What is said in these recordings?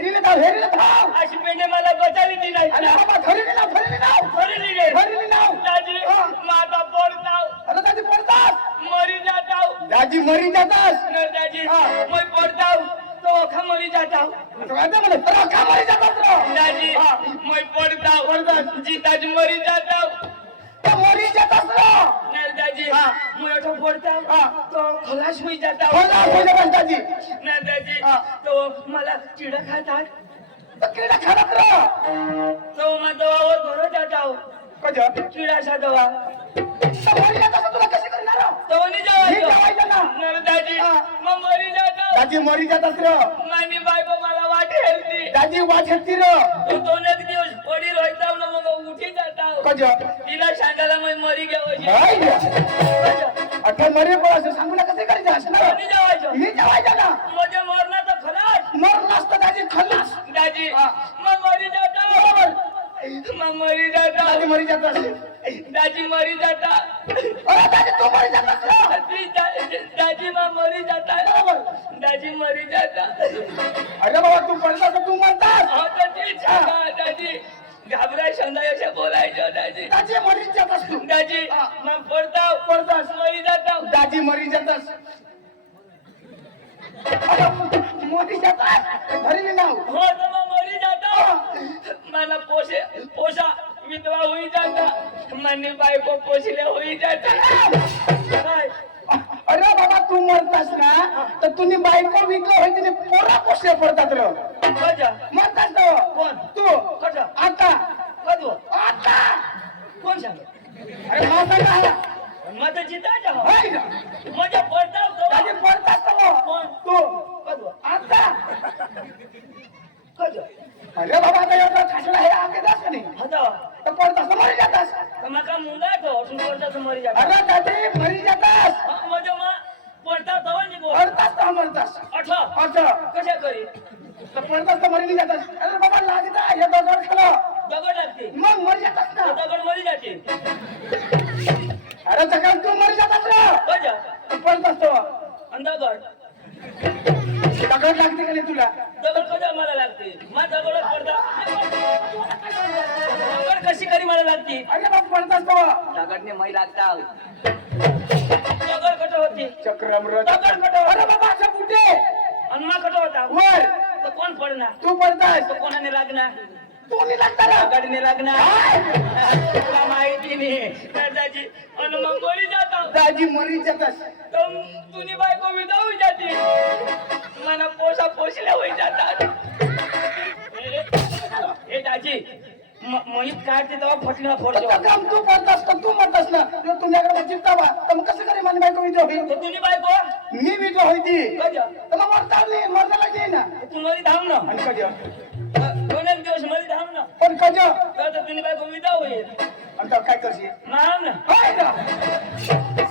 अशी पेंडे मला बचावी ती नाही माझा पडताव मरी जाताव दाजी मरी जातास दाजी मैं पडताव तो अखा मरी जाताव का मरी जातात दाजी मैं पडताव जीताजी मरी जाताव मरी जातास दाजी मैं अठो पडताव तो खलास होई जाताव दाजी दाजी तो मला चिडा खातात क्रीडा खेळत तो मग दवावर घर जाताव कधी चिडाचा दवा मरी जातास तुला कशी करणार तो नाही जेवायचं ना. दाजी मग मरी जाताव दाजी मरी जातास मानी बायको मला वाट हेरती दाजी वाचती तो दोन एक दिवस पडी राहताव ना मग उठी जाताव कधी तिला सांगायला मग मरी घ्यावं आता मरे असं सांगू नका कसे करायचं असं ना जेवायचं मी जेवायचं ना म्हणजे मरणाचं खलास मर नसतं दाजी खल्लास दाजी मग मरी जाताव मग मरी जाताव दाजी मरी जातास दाजी मरी जाता दाजी तू मरी जातास दाजी मग मरी जाता दाजी मरी जाता अरे बाबा तू पडला तर तू म्हणतास हो तर तेच सांगा दाजी घाबराय संध्याकाळी बोलायचं दाजी दाजी मरी जातास तू दाजी मग पडतास मरी जाताव दाजी मरी जातास मोठी जातास धरली नाव हो तर मग मरी जाता मला पोसा विधवा होई जाता मनी बायको पोसले होई जाता काय अरे बाबा तू मरतास ना तर तुम्ही बायको विकलं होय तिने पोरा पोसले पडतात र कजा मरतास तो कोण तू कजा आता कदव आता कोण सांग अरे माझा काय माझं जिताच्या होय ना माझ्या पडताव तो दाजी पडतास तो कोण तू कदव आता कजा अरे बाबा आता एवढा खासला हे आगे जास्त नाही हदा तर पडतास तर मरी जातास मका मुंगा तो असून पडता मरी जाता अरे दादी मरी जातास माझ्या मा पडता तवा निघो पडतास तर मरतास अठा अच्छा कशा करी तर पडतास तर मरी नाही जातास अरे बाबा लागता हे दगड खाला दगड लागते मग मरी जातास ना दगड मरी जाते अरे सकाळ तू मरी जातास ना कजा पडतास तो आणि दगड दगड लागते का नाही तुला दगड कजा मला लागते मा दगड पडता दगड कशी करी मला लागते अरे बाबा पडतास तो दगडने मै लागता दगड कट होती चक्रम्र दगड कट अरे बाबा असं कुठे आणि मा कट होता वर तर कोण पडणार तू पडतास तो कोणाने लागणार तू नाही लागता दगडने लागणार तुला माहिती नाही दादाजी आणि मग मरी जाता दाजी मरी जातास तुनी बायको विधा होई जाते मला पोसा पोसल्या होई जातात हे दाजी मोहित काढते तेव्हा फटला फोडतो काम तू पडतास तर तू मरतास ना जर तुझ्याकडे चिंता बा तर मग कसं करे माझी बायको विधवा होईल तुनी बायको मी विधवा होती कजा तर मग मरता नाही मरणाला जे ना तू मरी धाम ना आणि कधी दोन एक दिवस मरी धाम ना पण कधी तर तुनी बायको विधा होईल आणि काय करशील माम ना होय ना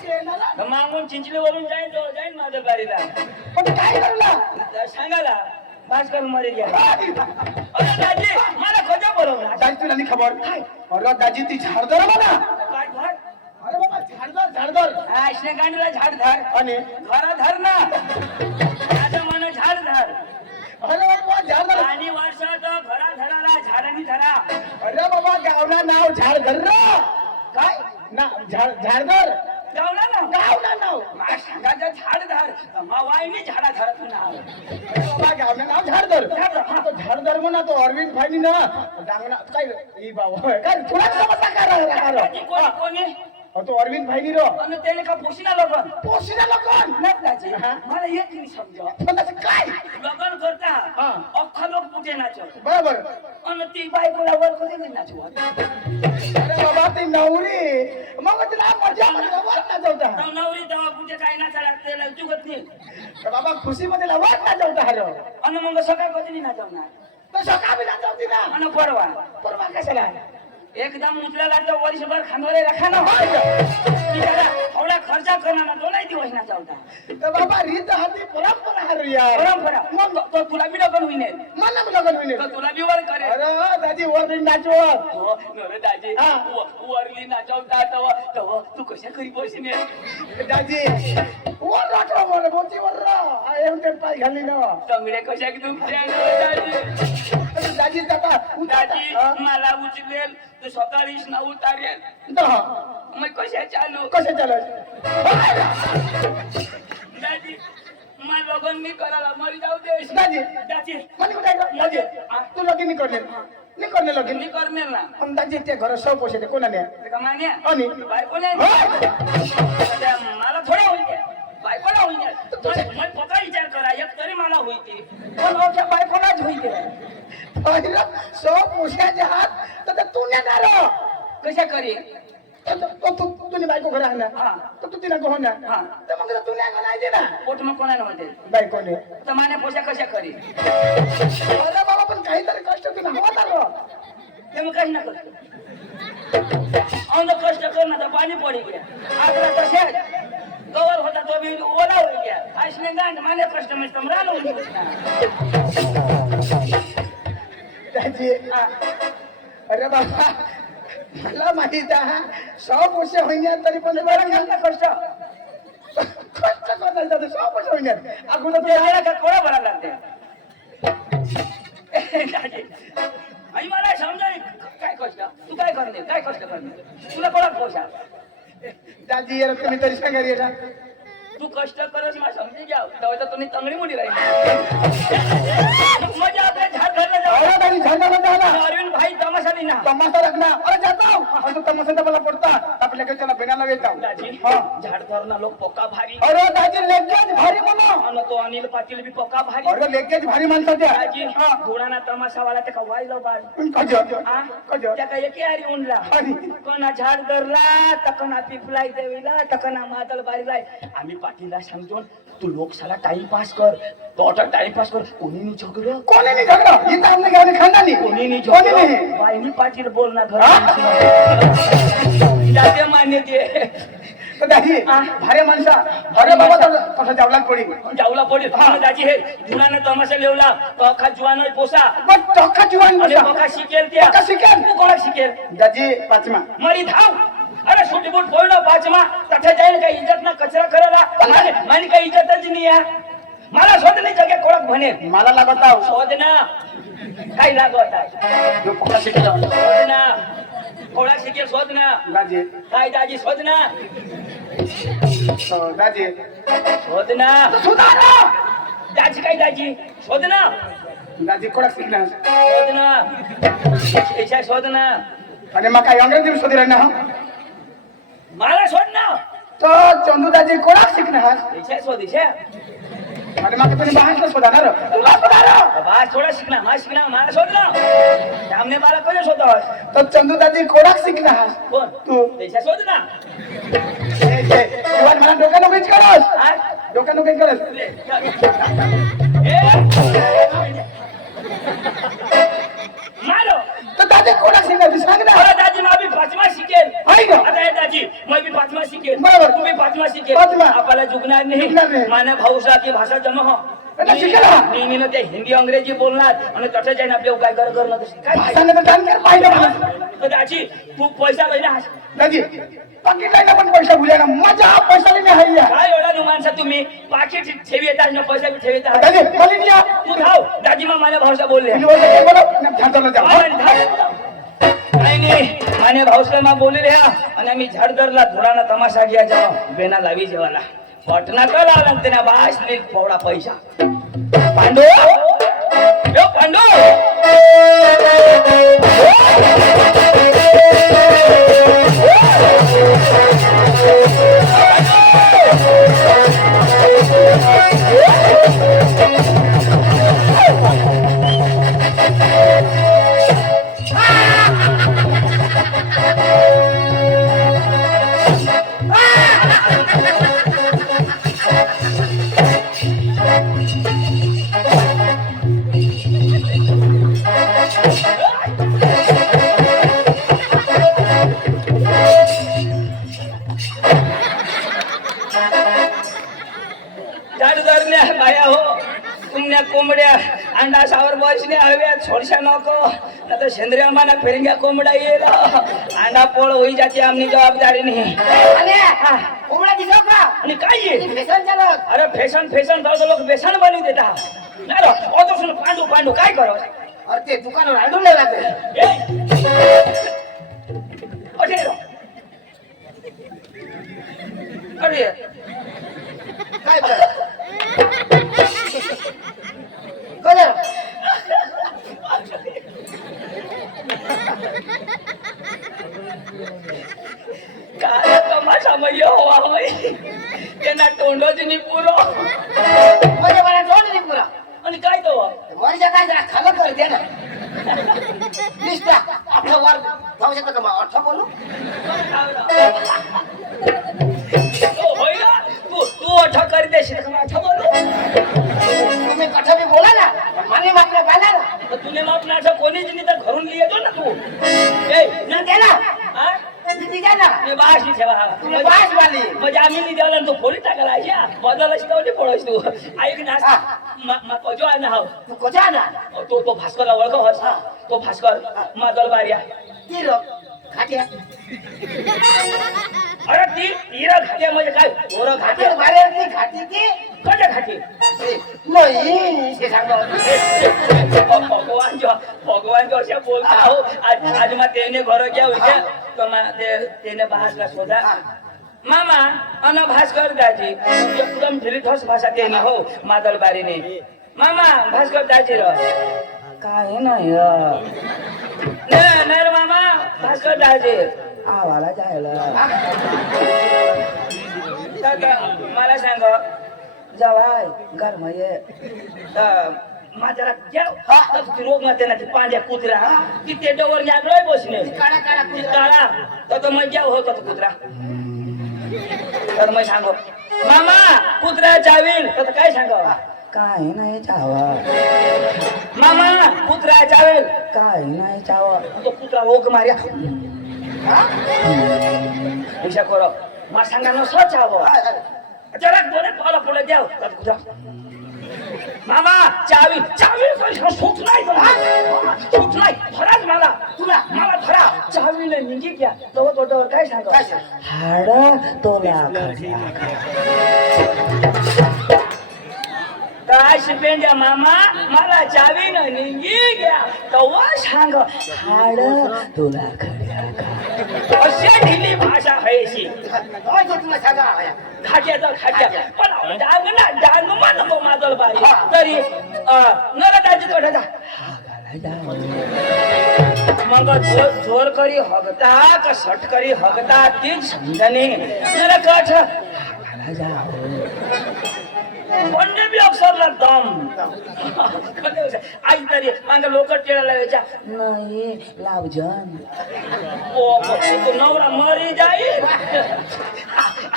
शेणाला. तर मागून चिंचलीवरून जाईन तो जाईन माझ्या गाडीला पण काय करला तर सांगाला भास्कर मरी घ्या दाजी अरे दाजी मला खोजा बोलवला तुला नाही खबर अरे दाजी ती झाडदर म्हणा काय धर अरे बाबा झाडदर अशने गांडीला झाड धर आणि घरा धर ना माझं मन झाड धर अरे बाबा झाडदर आणि वर्षात घरा धराला झाडानी धरा अरे बाबा गावना नाव झाडधर काय ना झाडदर गावला ना गावना नाव सांगायचं झाड धर मावाईने झाडा धरत नाव अरे बाबा गावना नाव झाडदर तो झाडदर म्हणा तो अरविंद भाईनी ना डांगना काय ई बाबा काय थोडा समस्या दाजी करा कोणी तो अरविंद भाईनी रो आणि त्याने का पोशिना लगन पोसिना लोकन नाही दाजी हा? मला एक नाही समजा पण त्याचं काय लगन करता हा. अख्खा लोक पुढे नाचव बरोबर आणि ती बायकोला वर कधी नाही नाचवत अरे बाबा ती नवरी मग तिला मजा मध्ये वाट नाचवता तर नवरी तेव्हा पुढे काय नाचा लागते चुकत नाही तर बाबा खुशी मध्ये वाट नाचवता हर आणि मग सकाळ कधी नाही नाचवणार तर सकाळी नाचवती ना आणि परवा परवा कशाला एकदम उचलेला तर वर्षभर खांदोरे रखा ना थोडा खर्चा करणार ना तो नाही दिवस ना चालता तर बाबा रीत हाती परंपरा आहे रे यार परंपरा मग तो तुला बी लग्न होईन मला बी लग्न होईल तो तुला बी वर करे अरे दाजी वर बिन नाचवर हो रे दाजी हा. वरली नाचवता तव तव तू कशा करी बसने दाजी वर नाचव मला बोची वर रा एम ते पाय घाली ना तंगडे कशा की दुखत्या दाजी दाजी जाता दाजी मला उचलेल तू सकाळीच ना उतारेल मग कशा चालू कसे चालत दाजी मला लग्न मी करायला मरी जाऊ दे दाजी दाजी મને कुठे दाजी तू लगीन नाही करले नाही करले लगीन मी करणार ना पण दाजी त्या घर सौ पोषे कोणाने ते का मान्या आणि बायको नाही मला थोडा होईल बायकोला होईल मग पका विचार करा एक तरी मला होईल पण आपल्या बायकोलाच होईल पहिला सौ पोषाचे हात तर तू नाही झालं कशा करी तुझी बायको घरी आहे ना हा तर तू तिला गहो ना हा तर मग तू नाही म्हणायचे ना पोट मग कोणाला म्हणते बायकोने तर माने पोषा कशा करी अरे बाबा पण काहीतरी कष्ट तुला हवा आलं ते मग काही ना करतो औंध कष्ट कर ना तर पाणी पडी गया आग्रा तसे गवर होता तो भी ओला हो गया आशने गांड माने कष्ट में तमरा लो दाजी अरे बाबा मला माहित आहे सौ पोषे होईन तरी पण बरं घाल कष्ट कष्ट करायचं सौ पोषे होईन अगोदर त्याला का कोणा बरा लागते आई मला समजाय काय कष्ट तू काय करणे काय कष्ट करणे तुला कोणा पोषा दाजी यार तुम्ही तरी सांगा रे ना तू कष्ट करस मला समजी घ्या तेव्हा तुम्ही तंगडी मोठी राहील मजा आपल्या झाड घालला जाऊ अरे दादी झाडाला झाला अरविंद भाई तमाशा नाही ना तमाशा रखना अरे जाता हूं तो तमाशा मला पडता आपल्याकडे त्याला बेनाला येता दाजी हां झाड धरणा लोक पोका भारी अरे दाजी लेगेज भारी म्हणा आणि तो अनिल पाटील बी पोका भारी अरे लेगेज भारी माणसा त्या दाजी घोडाना तमाशा वाला ते का वाईला बाळ कज आ कज त्या का एके आरी उंडला अरे कोणा झाड धरला तकना पिपलाई देवीला तकना मातल बारीला आम्ही पाटीलला सांगतो तू लोकशाला टाइम पास कर तो आता टाइम पास कर कोणी नाही झगडलं कोणी नाही झगडा इथं आमने गावने खानदानी कोणी नाही कोणी झगडलं नाही बाईनी पाटील बोलणार घर जाते मान्य ते तर दाजी भारी माणसा अरे बाबा तर कसं जावलाच पडी जाऊला पडेल दाजी हे जुनानं तमाशा लेवला तो अख्खा जुवान पोसा पण चौका जीवन आणि बघा शिकेल त्या का शिकेल तू कोणा शिकेल दाजी पाचमा मरी धाव अरे छोटी बोट फोडलं पाचमा तथा जाईल काही इज्जत ना कचरा करायला माने काही इज्जतच नाही या मला शोध नाही जगे कोळक म्हणे मला लागत आहो शोध ना काही लागत आहे जो पकडा शिकला शोध ना कोळा शिकेल शोध ना दाजी काय दाजी शोध ना दाजी शोध ना सुधारा दाजी काय दाजी शोध ना दाजी कोणा शिकला शोध ना याच्या शोध ना आणि मग काय अंग्रेजी शोधी राहणार मला शोध ना तो चंदू दाजी कोणा शिकणार याच्या शोध याच्या आणि मग तुम्ही बाहेर शोधणार तुला सुधारा बास थोडा शिकना मला शिकना मला शोध ना सामने मला कोणी शोध तर चंदू दाजी कोणा शिकणार कोण तू याच्या शोध ना जीवन मला डोक्या नोकरीच करस डोक्या नोकरीच करस मारो तर दाजी कोणा शिकणार सांग ना अरे दाजी मी पाचमा शिकेल आहे का आता हे दाजी मी बी पाचमा शिकेल बरोबर. तुम्ही पाचमा शिकेल पाचमा. आपल्याला जुगणार जुगणार नाही नाही. माने भाऊसा की भाषा जमा हो आता शिकेल हा. नेहमीनं ते हिंदी अंग्रेजी बोलणार आणि तसं जाईन आपल्या काय कर करणं तशी काय भाषाने तर जाणकार पाहिजे मला तर दाजी तू पैसा लईना हास दाजी पाकिटला पण पैसा भुल्या ना माझा पैसा नाही आहे या काय एवढा नु माणसा तुम्ही पाकिट ठेवी येतात ना पैसा बी ठेवी येतात दाजी मला नाही या तू धाव दाजी मग माझ्या भाऊसा बोलले तुम्ही बोलले बोलो झाडला जा काही नाही माने भाऊसला मा बोलले रे आणि आम्ही झाडदरला धुराना तमाशा घ्या जाव बेना लावी जेवाला पटना का लावला त्यांना बास नीट पवडा पैसा पांडू यो पांडू घरातल्या बाया हो तुमच्या कोंबड्या अंडाशावर बसणे हव्या छोडशा नको ना तर शेंद्र्या माना फिरंग्या कोंबडा येईल अंडा पोळ होई जाते आमनी जबाबदारीने कोंबडा दिसो का आणि काय येईल फेशन चालत अरे फॅशन फॅशन तर लोक बेसन बनवून देता नाही रो अतोसून पांडू पांडू काय करो अरे ते दुकानावर आढळून नाही लागले अरे रो अरे काय बरं कळलं काय तमाशा मध्ये हवा होय त्यांना तोंडच नाही पुरो म्हणजे मला तोंड नाही पुरा आणि काय तो वरच्या काय जरा खालं कर दे ना निष्ठा आपलं वर जाऊ शकतो का मग अर्थ बोलू होय ना तू तू अठा करते अठा बोलू तुम्ही कथा बी बोला ना पण माने मात्र पाहिला ना तर तुने मग असं कोणीच नाही तर घरून लिहितो ना तू ए न दे ना हा किती द्या ना मी बास नाही ठेवा तुम्ही बास वाली म्हणजे आम्ही नाही द्यावला तो फोडी टाकायला अशा बदल शिकवली पडस तू ऐक ना कजो आहे ना तू कोचा ना तो भास्करला ओळख होस तो भास्कर मादल बारिया ती रो खाट्या अरे ती हिरा घाट्या म्हणजे काय ओरं खाटे घाट्या बारे ती खाटी ती कशा घाटी नाही हे सांगा भगवान जो अशा बोलता हो आज मग तेने घर घ्या होते तर मग तेने भासला शोधा मामा अन भास्कर दाजी एकदम फिरिथोस भाषा तेने हो मादल बारीने मामा भास्कर दाजी र काय नाही नाही रे मामा भास्कर दाजी आवाला जायला मला सांग जवाय गरम ये माझ्याला जेव रोग मध्ये ना ती पांड्या कुत्रा ती ते डोवर जागलोय बसणे काळा काळा ती काळा तर मग जेव होता तो कुत्रा तर मग सांगो मामा कुत्रा चावील तर काय सांगाव काय नाही चावा मामा कुत्रा चावेल काय नाही चावा तो कुत्रा होक मार्या विषय करो मा सांगा न सो चावो जरा दोने पाला पडले द्याव कुत्रा मामा चावी चावी सुख नाही सुख नाही धराच मला तुला मला धरा चावीने निघी घ्या तो तोटावर काय सांगा हाड तोला काय शिपेंद्या मामा मला चावी न निघी घ्या तवा सांग हाड तुला खड्या अशा ढिली भाषा आहे तुला सांगा खाट्याचा खाट्या पण डांग ना डांग नको मादल बारी तरी नरदाची तोडाचा मग जोर करी हगता का सट करी हगता तीच समजणे नर कठ पंडे बी अक्षरला दम आई तरी मांग लोक टेळायला यायच्या नाही लावजन तो नवरा मरी जाईल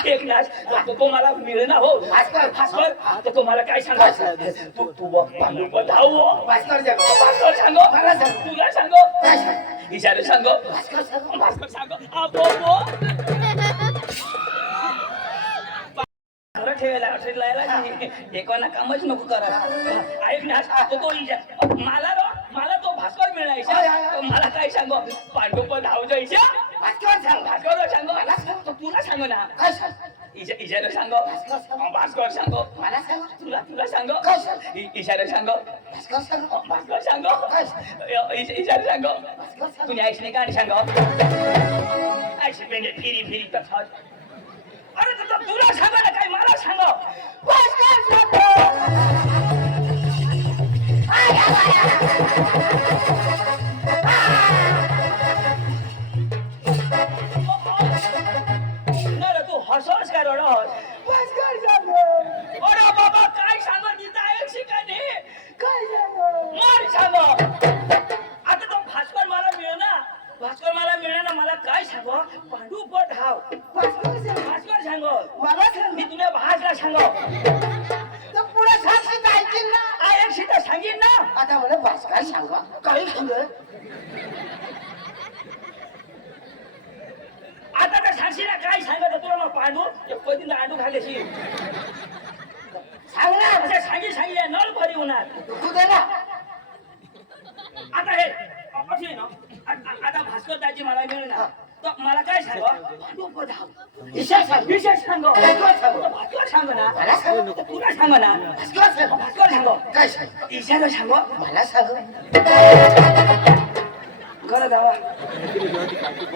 एक नाच तो मला मिळेना हो भास्कर तो मला काय सांगायचं तू बघ धाव भास्कर सांगो मला तुला सांगो इशारे सांगो भास्कर सांगो एकोणा कामच नको करा ऐक ना तो मला तो भास्कर मिळायचा मला काय सांगो पांडुप धाव जायच्या भास्कर सांगो मला तुला सांगो ना इशारे सांगो भास्कर सांगो मला सांगो तुला सांगो इशारे सांगो भास्कर सांगो इशारे सांगो तुम्ही ऐकणे का आणि सांगो ऐकशी पेंडे फिरी फिरी तर अरे तुला सांगा ना काय मला सांगा तू हसोस का रडोस अरे बाबा काय सांग तिथं शिकाने काय सांग आता तो भास्कर मला मिळेना मला काय सांगो पांडू पट हाव भास्कर सांगो मला मी तुला भाषला सांगो पुढे सांगशील ना एक सीता सांगीन ना आता मला भास्कर सांगा काही सांग आता तर सांगशील ना काय सांगत तुला मग पांडू कधी आंडू खाल्ल्याशी सांग ना आधी सांगितलं नळ भरी होणार तू दे ना आता हे असे ना आता भास्कर दाजी मला मिळणार तर मला काय सांग विशेष सांग. विशेष सांग भास्कर सांग ना मला सांग. तुला सांग ना भास्कर सांग काय सांग ईशाला सांग मला सांग घर जावा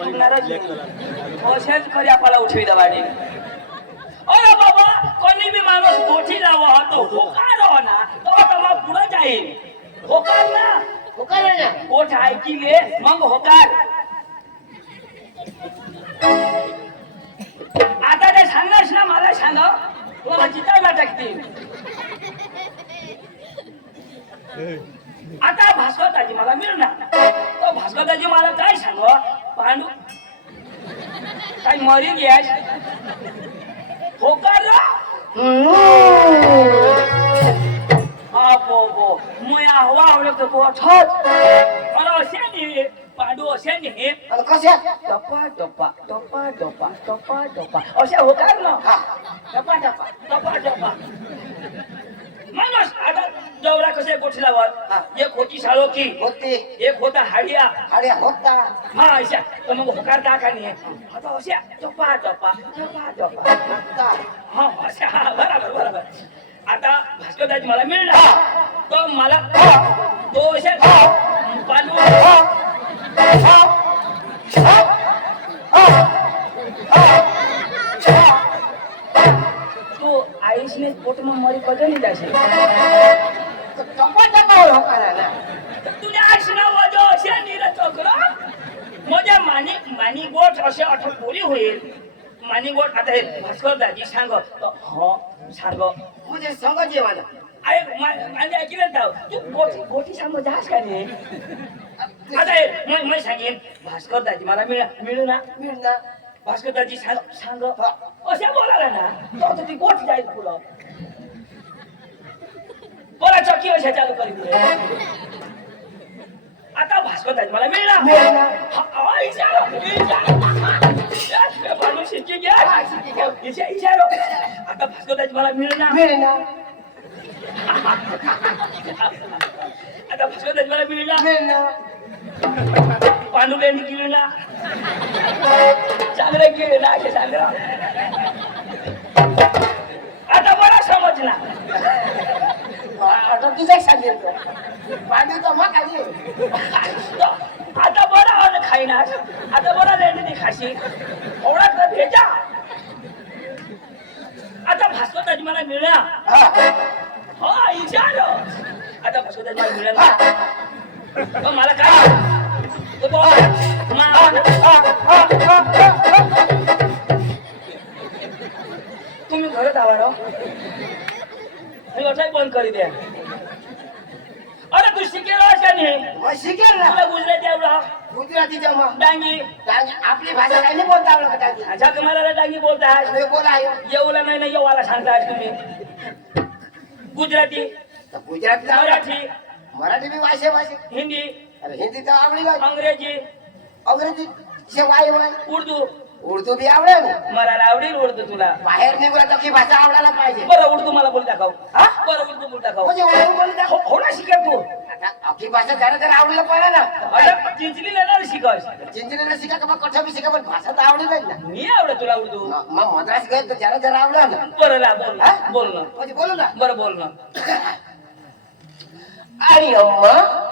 नाराज असेच खरी आपल्याला उठवी दवाडी अरे बाबा कोणी बी माणूस गोठी लावा तो होकार हो ना तो आता मग पुढे जाईल होकार ना होकार ना गोठ ऐकिले मग होकार आता ते सांगणारच ना मला सांग तुला चिताय टाकतील आता भास्कर दाजी मला मिळणार तो भास्कर दाजी मला काय सांग पांडू काय मरी गॅस होकार बो मुया हवा आवडत तो ठत मला असे नाही पांडू असे नाही कशा टप्पा टप्पा टप्पा टप्पा टप्पा टप्पा असे होकार ना टप्पा टप्पा टप्पा टप्पा माणूस आता जवळा कसे गोठीलावर एक होती साळोकी होती एक होता हाडिया अरे होता हा अशा तर मग होकार टाका नाही आता अशा टप्पा टप्पा टप्पा टप्पा होता हा अशा बरोबर बरोबर आता भास्कर दाजी मला मिळणार तो मला तो अशा तू आईशने पोट में मरी कधी नाही जाशील टप्पा टप्पा होकार ना तुझ्या आईशना वजो असे नीर चोकरा माझ्या मानी गोठ असे अठरा पोरी होईल मानी गोठ आता हे भास्कर दाजी सांग हो सांग म्हणजे सांग जेवायला माझे ऐकलं जाऊ तू गोठी सांग जास का नाही आता हे मी सांगेन भास्कर दाजी मला मिळू ना भास्कर दाजी सांग अशा बोलायला ना तो ती गोठ जाईल पुढं बोला चक्की अशा चालू करी आता भास्कर दाजी मला मिळणार आता भास्कर दाजी मला मिळणार आता भास्कर दाजी मला मिळणार पांडुलेंनी गिळला चांगले गिळला असे चांगला आता मला समजला आता तुझ्या सांगेल पाणी तर मग आली आता बरं खाईना आता बरं लेंडी खाशी एवढा तर भेजा आता भास्कर दाजी मला मिळणार हा विचार आता भास्कर दाजी मला मिळणार मला काय तुम्ही घरात आवार मी बंद करी द्या अरे तू शिकेल का नाही शिकेल ना तुला गुजराती आवडा गुजराती जमा डांगी आपली भाषा काही नाही बोलता आवडत का डांगी अच्छा तुम्हाला डांगी बोलता बोला येऊला नाही येवाला सांगता तुम्ही गुजराती गुजराती मराठी मराठी भी भाषे हिंदी अरे हिंदी तर आवडी भाई अंग्रेजी वाय वाय उर्दू भी आवडे ना मला आवडेल उर्दू तुला बाहेर निघून तर की भाषा आवडायला पाहिजे बरं उर्दू मला बोल दाखव बरं उर्दू बोल दाखव म्हणजे उर्दू बोलता होणार शिकेल तू आपली भाषा जरा जरा आवडलं पाहिजे ना अरे चिंचलीला ना शिकवस चिंचणीला शिका का कठा बी शिका पण भाषा तर आवडी नाही ना मी आवडत तुला उर्दू मग मद्रास गए तर जरा जरा आवडला ना बरं ला बोल ना म्हणजे बोलू ना बरं बोल ना आणि अम्मा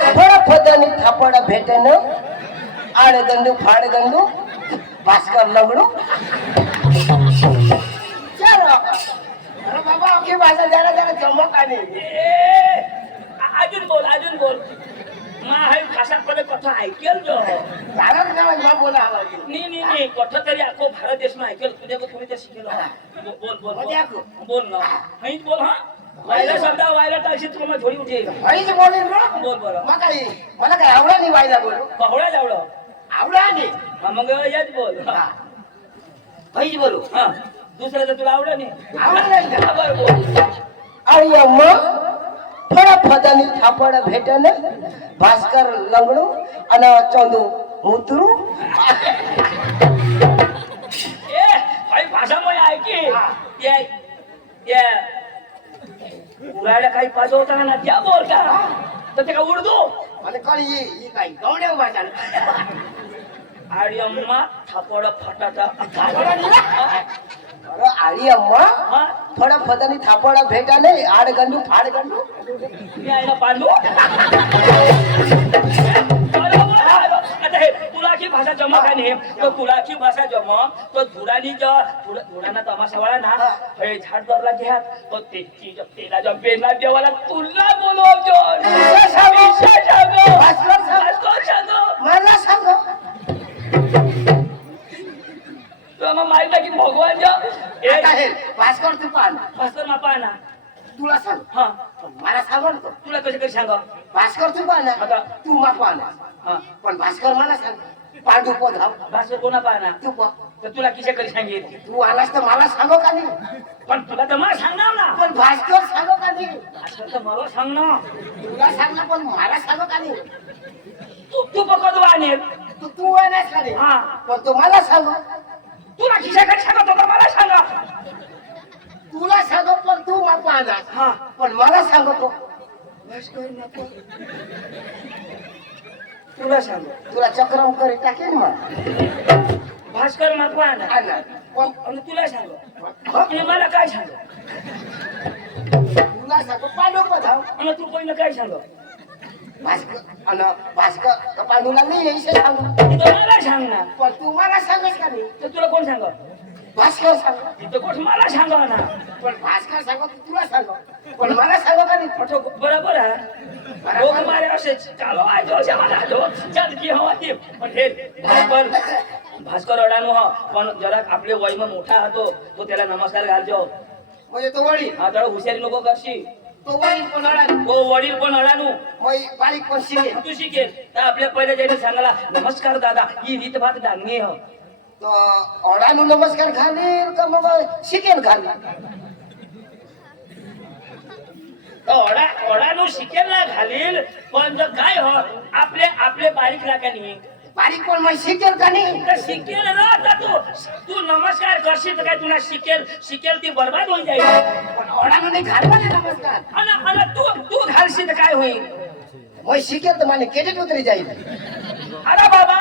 फडफदनी थापड भेटन आडगंडू फाडगंडू भास्कर लंगडू चलो अरे बाबा आपली भाषा जरा जरा चमक आली अजून बोल मा हाय भाषा कडे कथा ऐकेल जो भारत ना बोला हवा नाही कथा तरी आखो भारत देश में ऐकेल तुझे को तुम्ही ते शिकेल बोल ना नाही बोल हा वायला शब्द वायला टाकशी तुला थोडी उठी हळीच बोलेल ना बोल बरं मग काही मला काय आवडा नाही वायला बोलू पहवडा जावडं आवडा नाही मग याच बोल हळीच बोलू हा दुसऱ्याचं तुला आवडा नाही आवडा नाही बरं बोल आणि अम्मा फडफदनी थापड भेटन भास्कर लंगडू आणि चंदू मुतरू ए भाई भाषा मध्ये ऐकी उरायला काही पाजवता ना क्या बोलता तर ते का उडदू मला कळी ही काय गवड्या भाषा आणि अम्मा थापड फटाटा अरे आळी अम्मा हा फड फदानी थापडा भेटा नाही आडगंडू फाडगंडू मी आहे ना पांडू बरोबर आहे. आता हे कुलाची भाषा जमा का नाही तो कुलाची भाषा जमा तो धुरानी धुराना तमाशावाला ना हे झाड दरला घ्या तो तेला जब बेना देवाला तुला बोलवतो मला सांग मग माहिती की भगवान भास्कर तू पान भास्कर मापा ना तुला सांग हा मला सांग ना तो. तुला कशी कशी सांग भास्कर तू पाना आता तू मा पाना हा पण भास्कर मला सांग पांडू पद हा भास्कर कोणा पाहना तू पा तर तुला किशा कधी सांगेल तू आलास तर मला सांगो का नाही पण तुला तर मला सांगणार ना पण भास्कर सांगो का नाही भास्कर तर मला सांग ना तुला सांग ना पण मला सांगो का नाही तू पकड वाणेल तू आलास का नाही हा पण तू मला सांगो तुला किशा कधी सांगत होता मला सांगा तुला सांगो पण तू मा पाना हा पण मला सांगतो तुला सांग तुला चक्रम करी टाकेन मग भास्कर मापा ना पण आणि तुला सांग आणि मला काय सांग तुला सांगो पांडू पद हा आणि तू पहिलं काय सांग भास्कर पांडूला नाही यायचं सांगू तिथं मला सांग ना पण तू मला सांगच का नाही तर तुला कोण सांग भास्कर सांग तिथं कोण मला सांगा ना पण भास्कर सांगो तुला सांगो पण मला सांगो का नाही पठो बरोबर आहे लोक मारे असेच चालो आजो जमाना जो चल की हवा ती पण हे भास्कर अडानो हा पण जरा आपले वयमा मोठा હતો तो त्याला नमस्कार घालજો म्हणजे तो वडील हा तर हुशारी नको करशी तो वडील पण अडाणी तो वडील पण अडानो मग बारीक पण शिके तू शिकेल तर आपल्या पहिले ज्याने सांगाला नमस्कार दादा ही रीत भात डांगणी हो तो अडाणू नमस्कार घालील का मग शिकेल घाल ओढानो शिकेल ना घालील पण जर काय हो आपले आपले बारीक राखानी बारीक पण मग शिकेल का नाही तर शिकेल ना आता तू नमस्कार करशील तर काय तुला शिकेल ती बरबाद होऊन जाईल पण अडाणू नाही घालवा ना नमस्कार आणि तू घालशील तर काय होईल मग शिकेल तर मला केटीत उतरी जाईल अरे बाबा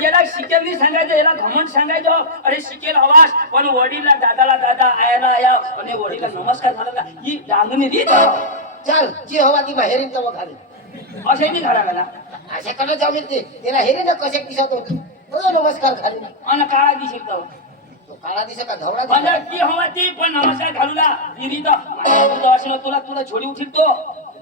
याला शिकेल नाही सांगायचं याला घमंड सांगायचं अरे शिकेल हवास पण वडीलला दादाला दादा आयाला आया आणि वडीलला नमस्कार झाला ही डांगणी रीत चल जी हवा ती बाहेरीन तेव्हा घालील असे नाही घाला ना असे कडे जाऊन ते त्याला हेरी ना कसे दिसत होती तो नमस्कार घालील आणि काळा दिसेल तर तो काळा दिसे का धवळा म्हणजे दिसे ती हवा ती पण नमस्कार घालूला ही रीत तुला झोडी उठील तो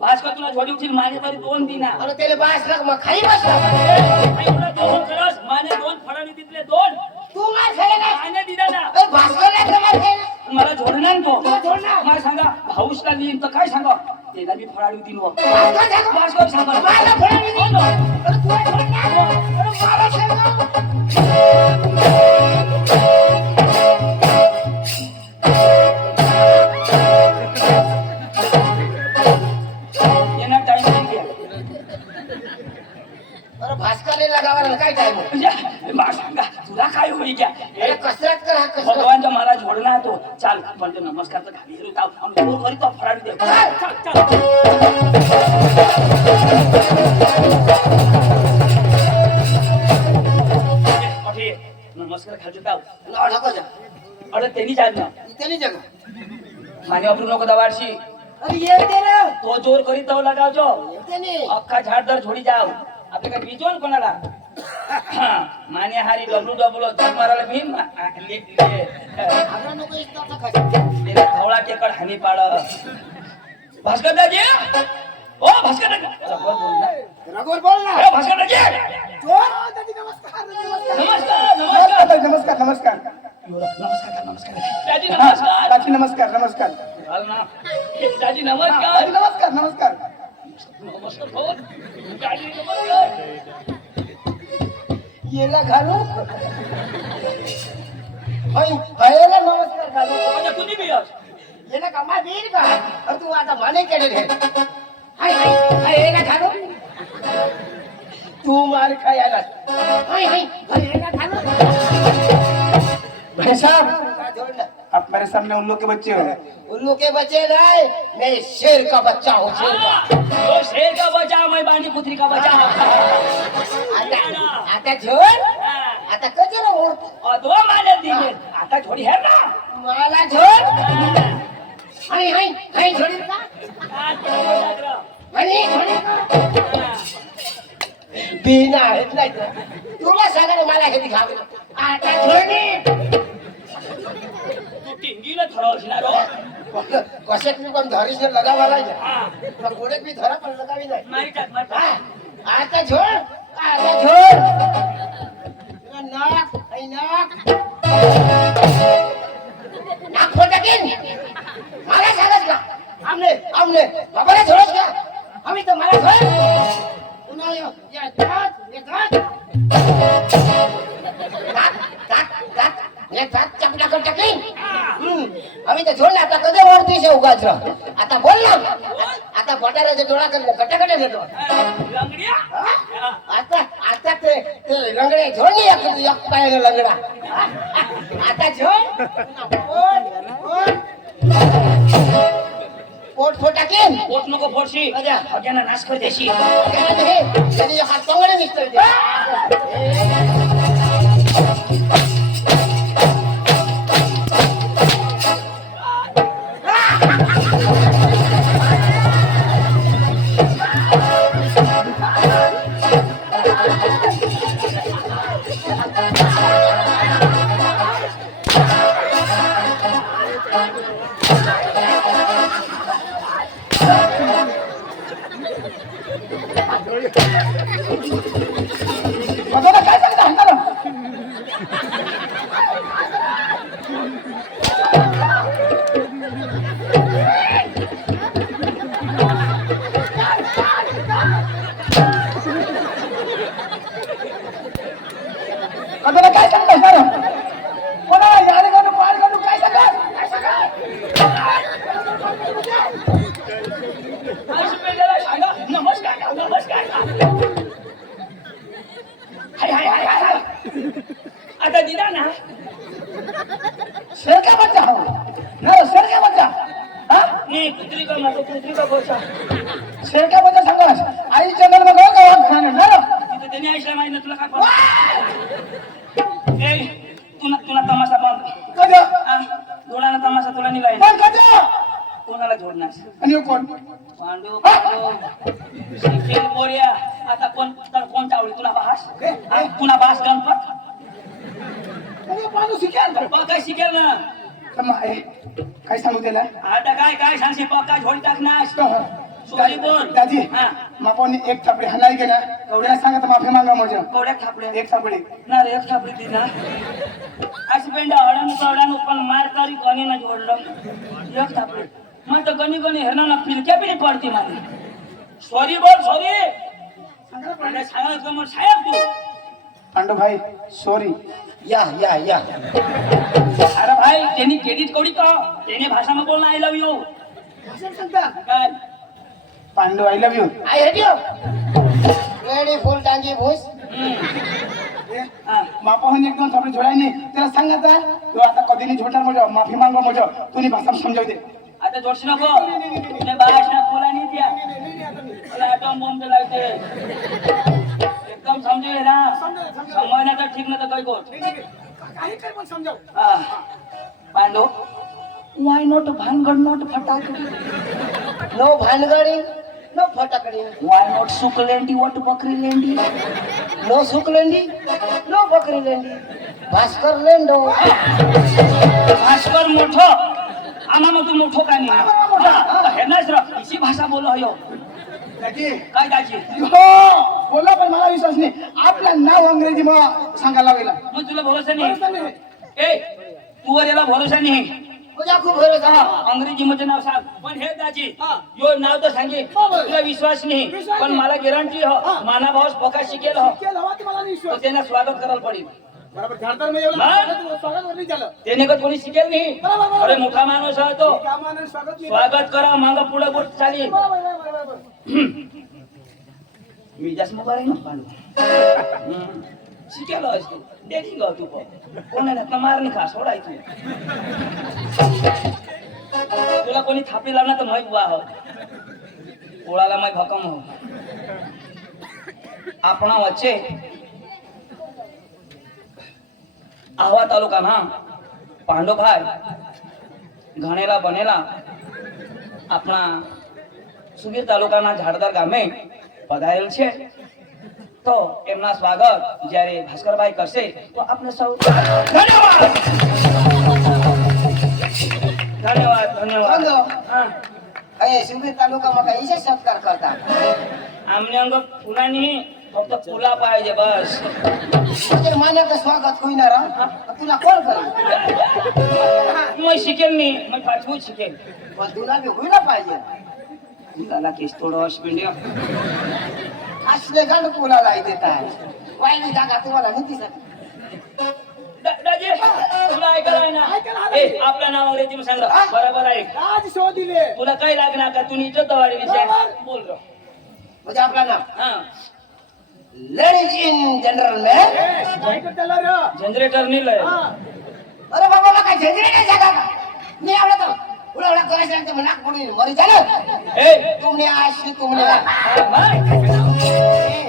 भास्कर तुला झोडी उठील माने तरी 2 दिना अरे त्याला बास लाग मग खाली बस एवढं दोन करस माने 2 फडानी तिथले 2 तू मार खाले ना माने दिला ना ए भास्कर लागला मार खाले मला झोडणार तो तुला झोडणार? मला सांगा भाऊसला लिहिन तर काय सांगा त्याला मी फडाडी होती व भास्कर सांग भास्कर सांगा मला फळावी हो ना. अरे तुला झोडणार अरे मला सांग येणार टाइम नाही घ्या अरे भास्करला लगावायला काय टाइम म्हणजे मला सांगा तुला काय होईल क्या अरे कसरत कर हा कसरत भगवानचा मला झोडणार तो चाल पण तो नमस्कार तर घाली रे ताव आम्ही तो करीत फडाडी दे चल अठे नमस्कार खालचे ताव नको जा अरे त्यांनी जात ना इथे नाही जगा माने वापरू नको दवारशी अरे ये दे ना तो जोर करीत तो लगावजो इथे नाही अख्खा झाडदार झोडी जाव आपले काय बीजो ना कोणाला माने हारी डब्ल्यू मारायला भीम आग्रा नको इस्ताचा खास तेला खवळा टेकड हानी पाड भास्कर दाजी ओ भास्कर दाजी रघुवर बोल ना ए भास्कर दाजी जोर दादी नमस्कार नमस्कार नमस्कार नमस्कार नमस्कार नमस्कार दाजी नमस्कार दादी नमस्कार नमस्कार चाल ना दाजी नमस्कार नमस्कार नमस्कार नमस्कार बोल दाजी नमस्कार येला घालू हाय हायला नमस्कार घालू आता कुणी बी अस येला कमा वीर का अरे तू आता माने केले रे हाय हाय हायला घालू तू मार खायला हाय हाय हायला घालू भाई साहब जोडलं अब मेरे सामने उल्लू के बच्चे हो। उल्लू के बच्चे नहीं, मैं शेर का बच्चा हूँ, शेर का। तो शेर का बचा, मैं बांडी पुत्री का बचा. आता झोड, आता कचरा ओढतो. दो माने दिले आता थोडी है ना. मला झोड, हाय हाय हाय झोडील का? आणि झोडील का? बिना आहेत नाही तर. तुला सांगा ना, मला हे घाबरलं. आता झोडी तू टिंगीला ठरवशील ना रो. कसे पण धरीस लगावा नाही, गोडे बी धरा पण लगावी नाही. मारी टाक मारी हा, टाक. आता झोड, आता झोड. नाक हाय नाक, नाक फोडा की मला सांगत का? आमने आमने बाबाला झोडच का? आम्ही तर मला झोड. पुन्हा या दात या दात एक दात चपला कर टाकीन. आम्ही तर झोडला. आता कधी ओढतीस उगाच. आता बोल ना, आता बटाऱ्याचा डोळा कर कटाकटा देतो. लंगड्या. आता आता ते लंगडे झोडली एक पायाने लंगडा. आता झोड पोट फोटा की पोट नको फोडशी. अग्याना नाश कर देशी. हात पंगडे निघतोय. बघा काय सांगता हंगाला. बघा काय सांगता हंगाला. कोणा याड गाणं पाळ गाणं काय सांगा, काय सांगा. आयुष्यभराला सांगा नमस्कार नमस्कार. हाय हाय हाय हाय. आता दिला ना. शेर का बच्चा हो ना, शेर का बच्चा. हा, नहीं पुत्री का मातो पुत्री का बचा. शेर का बच्चा सांगा. आई जंगल में गयो का वाघ खाने ना. तिथे त्यांनी आईला माहिती ना तुला काय पडलं. ए तुला तमाशा बंद. कजा डोळ्याला तमाशा तुला निघाय. पण कजा कोणाला जोडणार. आणि हे कोण. पांडू पांडू शिकेल बोरिया. आता कोण तर कोण चावली तुला बास. तुला बास गणपत. पाणू शिकेल काय शिकेल ना. काय सांगू त्याला. आता काय काय सांगशील पक्का झोड टाकणार. सॉरी बोल दाजी. हा मापाने एक थापडी हाणायला गेला. एवढ्या सांगा तर माफी मागा माझ्या. कवड्या थापल्या एक थापडी ना रे एक थापली ती ना. अशी पेंडा हळानं कवड्यानं पण मार करी कोणी ना जोडलं. एक थापली मग तर गणी गणी हेरणा ना पिलक्या पिली पडती माझी. सॉरी बोल सॉरी. सांगायचं मग साहेब तू. पांडू भाई सॉरी. या या या. अरे भाई त्यांनी क्रेडिट कवडी का. त्याने भाषा में बोलना आय लव यू. काय Pandu I love you. I hate you. Ready full टांगी भूस. हा. मापाहून एक दोन थापडी झोडाय नाही त्याला सांगायचा. तू आता कधी नाही झोडणार माझ्या. माफी मागा माझ्या. तुम्ही भाषा समजावू दे. आता जोडशी नको. तुला भाषा बोला नाही द्या. मला आटोम बॉम्ब लावते. एकदम समजू ना. समजण्याचं ठीक ना तर काही गोष्ट. काही काय पण समजाव. पांडू वाय नॉट भानगड नॉट फटाकडी. नो भानगडी नो फटाकडी. वाय नॉट सुकलेंडी वॉट बकरी लेंडी. नो सुकलेंडी नो बकरी लेंडी. भास्कर लेंडो. भास्कर मोठं. आम्हा मग तू मोठं का नाही. हे नाच रा इसी भाषा बोलो हो. दाजी काय दाजी. हो बोला पण मला विश्वास नाही. आपलं नाव अंग्रेजी मग सांगायला लागेल. मग तुला भरोसा नाही. ए तू वर याला भरोसा नाही. तुझा खूप भरोसा. अंग्रेजी मध्ये नाव सांग. पण हे दाजी यो नाव तर सांगे. तुला विश्वास नाही पण मला गॅरंटी हो. माना भाऊस पका शिकेल हो. तो त्यांना स्वागत करायला पडेल. बरोबर झाडदार मी एवढं स्वागत वर नाही झालं. त्याने का कोणी शिकेल नाही. बरोबर. अरे मोठा माणूस आहे तो. कामाने स्वागत नाही. स्वागत करा माग पुढे गोष्ट चालेल. बरोबर. मी जास्त मोबाईल आहे ना पांडू. शिकेलो आहेस तू देखी ग तू कोणाला मारणी खा सोडाय तू तुला कोणी थापी लावणार तर माहीत वाह ओळाला माय भकम हो आपणा वच्चे आवा तालुका ना પાંડોભાઈ ઘણેલા બનેલા આપણા સુગીર તાલુકાના ઝાડદર ગામે પધારેલ છે તો એમના સ્વાગત જ્યારે ભાસ્કરભાઈ કરશે તો આપણે સૌ ધન્યવાદ ધન્યવાદ ધન્યવાદ હા એ સુબીર તાલુકામાં કઈ છે સત્કાર કરતા આમને અંગ ફૂલાની ફક્ત ફૂલા પાहिजे બસ तुझे मान्याचं स्वागत होईना रा तुला कोण करेल मग शिकेल मी मग पाचवूच शिकेल पण तुला बी होईना पाहिजे तुला केस थोडं इंडिया असले गांड कोणाला देत आहे वाईली जागा तुम्हाला नीतीसाठी दाजी तुला ऐकायला आहे ना ए आपलं नाव अंग्रेजी सांग बरोबर आहे आज शो दिले तुला काही लागणार का तुम्ही इज्जत वाढी विषय बोल रो म्हणजे आपला नाव हा लेडीज इन जनरल मॅन काय करताला रे जनरेटर निलय अरे बाबा काय झंझरे काय जागा मी आवडत उडा उडा करायचं तर नाक पडून मरी झालं ए तुमने आशी तुमने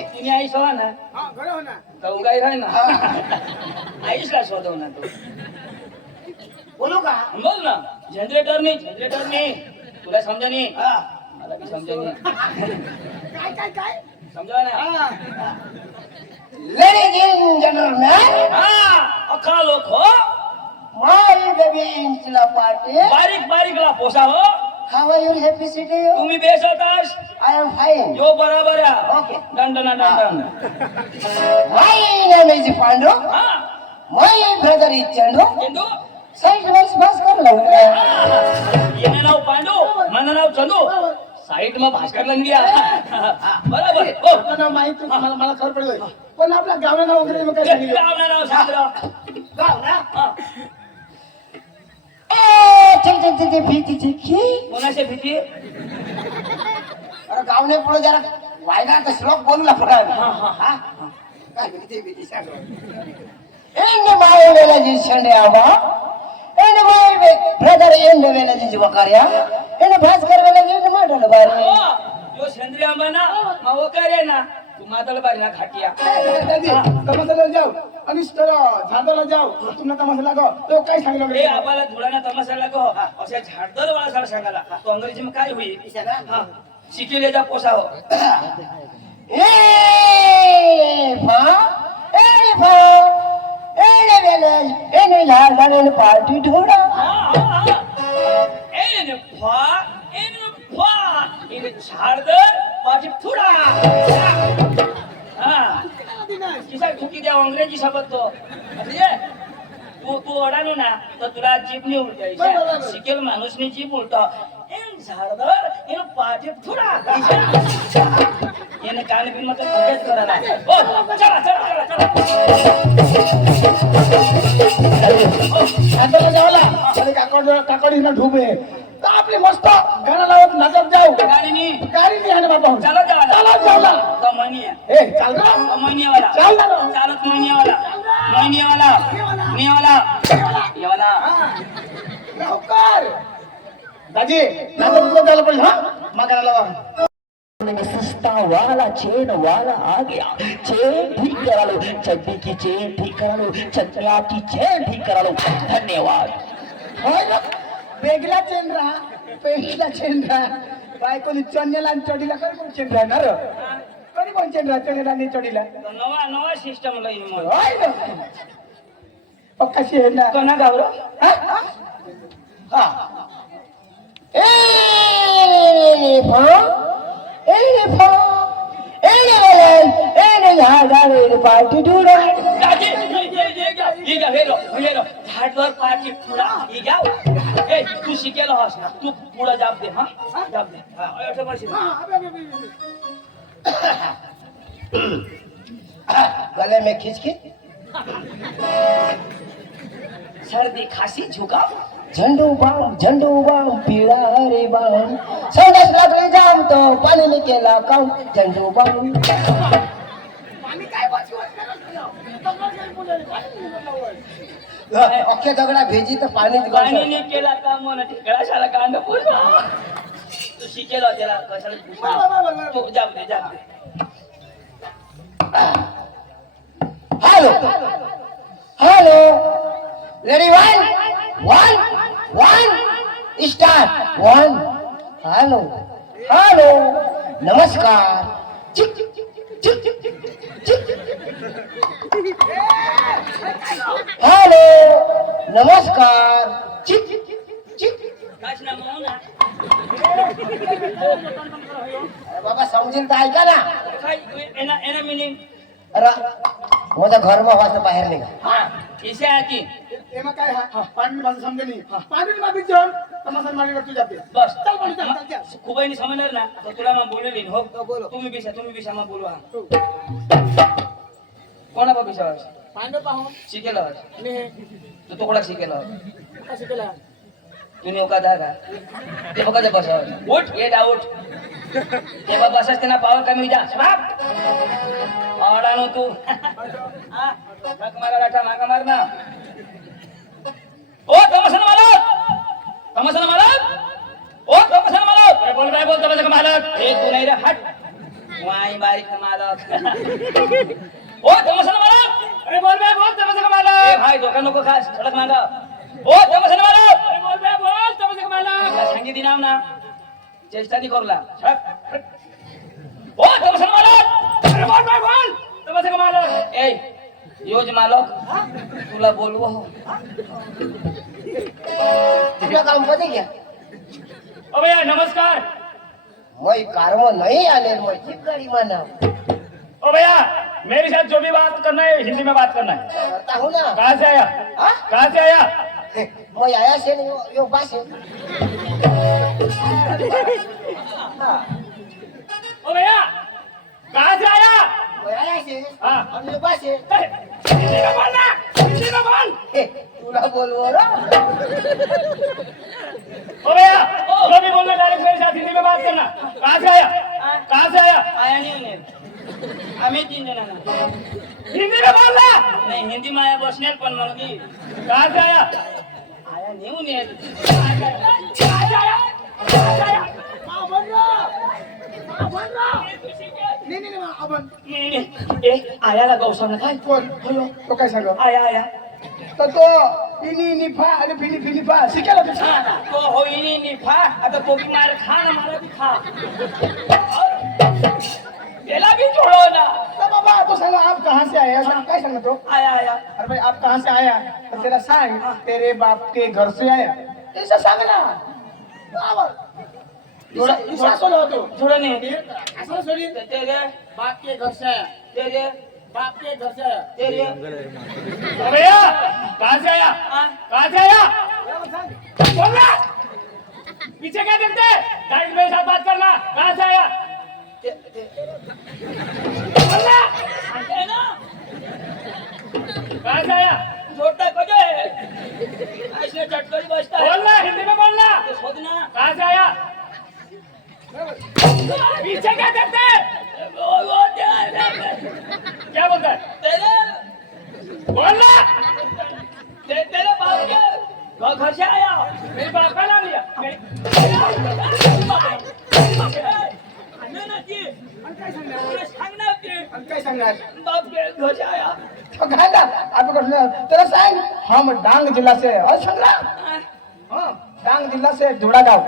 तुम्ही आई सवा ना हा गळो ना तो काही राही ना आईसला शोधव ना तू बोलू का बोल ना जनरेटर नाही तुला समजा नाही मला की समजा नाही काय काय काय समजा ना लेडीज इन जनरल मॅन हा अख्खा लोक हो माय बेबी इंचला पार्टी बारीक ला पोसा हो how are you happy city तुम्ही बेसतास आय एम फाईन यो बराबर आहे ओके दंडन माय नेम इज पांडू हा my brother is Chandu Chandu side wise बस कर लो येणे नाव पांडू माझं नाव चंदू साईड मग भास्कर लंगिया बरोबर हो आता माहिती मला मला खबर पडलं पण आपल्या गावाला नाव वगैरे मग काय सांगितलं नाव सांगितलं गाव ना हा. ए चल भीती चिकी कोणाची भीती अरे गावने पुढे जरा वायना तर श्लोक बोलला पडाल हा काय भीती सांग इन माय वेलाजी संडे आवा इन माय ब्रदर इन वेलाजी वकार्या इन भास्कर वेलाजी इन मॉडल बारी हो जो सेंद्रिय आंबा ना मग करे ना तू मादल बारी ना खाटिया दादी तमाशाला जाऊ आणि झाडाला जाऊ तुम्हाला तमाशा लागो तो काय सांगितलं ए आबाला धुळाना तमाशा लागो असे झाडदर वाला सारा सांगाला तो अंग्रेजी में काय होईल हा शिकेले जा पोसा हो ए भा ए वेलाज इन झाडाला इन पार्टी ढोडा झाडदर पाठी थोडा हा किसा ठुकी द्या अंग्रेजी शब्द तो तू अडाणू ना तर तुला जीभ नाही उलटायची शिकेल माणूसनी जीभ उलटा इन झाडदर इन पाठी थोडा याने कान बिन मग हेच करायला हो चला झाडाला जावला आणि काकडी ना ढुबे तर आपली मस्त गाणं लावत नाचत जाऊ गाडीनी गाडी नाही आहे ना बाबा चला चला जावला तो मनी आहे ए चाल रा महिन्यावाला चाल ना चालत महिन्यावाला येवाला लवकर दाजी नाचत झालं पाहिजे हा मागायला लावा सस्ता वाला चेन वाला आ गया चेन ठीक करा लो चड्डी की चेन ठीक करा लो चंद्रिया की चेन ठीक करा लो धन्यवाद होय ना वेगळा चेन राहा पेशला चेन राहा बायकोनी चन्याला आणि चढीला काय कोण चेन राहणार कधी कोण चेन राहा चन्याला आणि चढीला नवा सिस्टम लई मग होय ना कशी आहे ना कोणा गावर हा हा ए भा पार्टी ढूंढा झाडवर पाठी पुढा ही घ्या ए तू शिकेल हस ना तू पुढं जाब दे हा जाब दे गले में खिचखिच सर्दी खांसी झुकाम झंडू बाम पीड़ा रे बाम संडास लागली जाम तो पाणी ने केला काम झंडू बाम पाणी काय बसवत अख्ख्या दगडा भेजी तर पाणी पाणीने केला का मन ठिकळा शाला कांड पुसवा तू शिकेला त्याला कशाला पुसवा तू जाऊ दे जाऊ दे hello hello ready one start one hello hello नमस्कार चिक चिक चिक हॅलो नमस्कार चिक चिक काश ना म्हणू ना अरे बाबा समजेल तर ऐका ना काय एना मिनिंग अरे माझ्या घरमा वाजता बाहेर निघा हा इसे आती એમાં કાંઈ હા પાણી પાસે સમજે નહીં પાણી માં બી જણ તમાસા મારી વસ્તુ જાતે बस ચાલ પાણી ચાલ ચાલ खूप नाही समजणार ना तर तुला मग बोलली हो बोलो. तुम्ही बिशा मग बोलवा कोणा बा बिशा પાણી પાહો शिकेला ને तू तो कोणा शिकेला કશે પેલા तू नेवका धागा ते बघा ते बसा उठ गेट आउट तेव्हा बसाच त्यांना पावर कमी जा स्वाप आवडानो तू हा धक मारा लाटा मागा मार ना ओ तमसन मालक ओ तमसन मालक अरे बोल काय बोल तमसन मालक ए तू नाही रे हट वाई बारीक मालक ओ तमसन मालक अरे बोल तमसन मालक ए भाई धोका नको खास सडक मागा ओ तमसन मालक अरे बोल तमसन मालक सांगितली नाव ना चेष्टा नाही करला ओ तमसन मालक अरे बोल तमसन मालक ए योज मालक तुला बोलवो तुला काम पते क्या ओ भैया नमस्कार मैं कार में नहीं आने मैं जीप गाड़ी में ना ओ भैया मेरे साथ जो भी बात करना है हिंदी में बात करना है करता हूँ ना कहाँ से आया हाँ? कहाँ से आया मैं आया से नहीं यो बस है ओ भैया कहाँ से आया मैं आया से हाँ। और यो बस है हिंदी में बोलना हिंदी में बोल तूला बोल वो रा ओ भैया जो भी बोलना डायरेक्ट मेरे साथ हिंदी में बात करना कहाँ से आया आया नहीं उन्हें आम्ही 3 जणांना हिंदी में बोलना नहीं हिंदी में आया बसने पण म्हणून कहाँ से आया नहीं उन्हें कहाँ से आया નહીં નહીં અબન ए आया लगा उसने काय કોણ તો કઈ सांग आया તો इनी निफा आणि फिनी फिनी फा शिकेला तू तो होईनी निफा आता तो भी मार खा ना मारा भी खा बेला भी छोड़ो ना तो बाबा तो सांग आप कहाँ से आए ऐसा काय सांग तो आया अरे भाई आप कहाँ से आया तो तेरा सांग तेरे बाप के घर से आया ऐसा सांग ना बराबर थोड़ा ईसा सोलो तो थोड़ा नहीं असं सोडी तेरे बाप के घर से आया तेरे बाप के घर से आया तेरे भैया कहाँ से आया बोल रहा पीछे क्या देखते डायरेक्ट मेरे साथ बात करना कहाँ से आया बोल रहा है ना कहाँ से आया छोटा को जो है ऐसे चटकरी बजता है बोलना हिंदी में बोलना खोदना कहाँ से आया पीछे क्या देखते क्या बोलता है तेरे बोलना तेरे बाप के घर से आया मेरे बाप का नाम लिया काय सांगणार बाप के घर से आया तो काय ना आप कसं तेरा सांग हम डांग जिल्हा से आहे और सांग ना हाँ डांग जिल्हा से धुड़ा गांव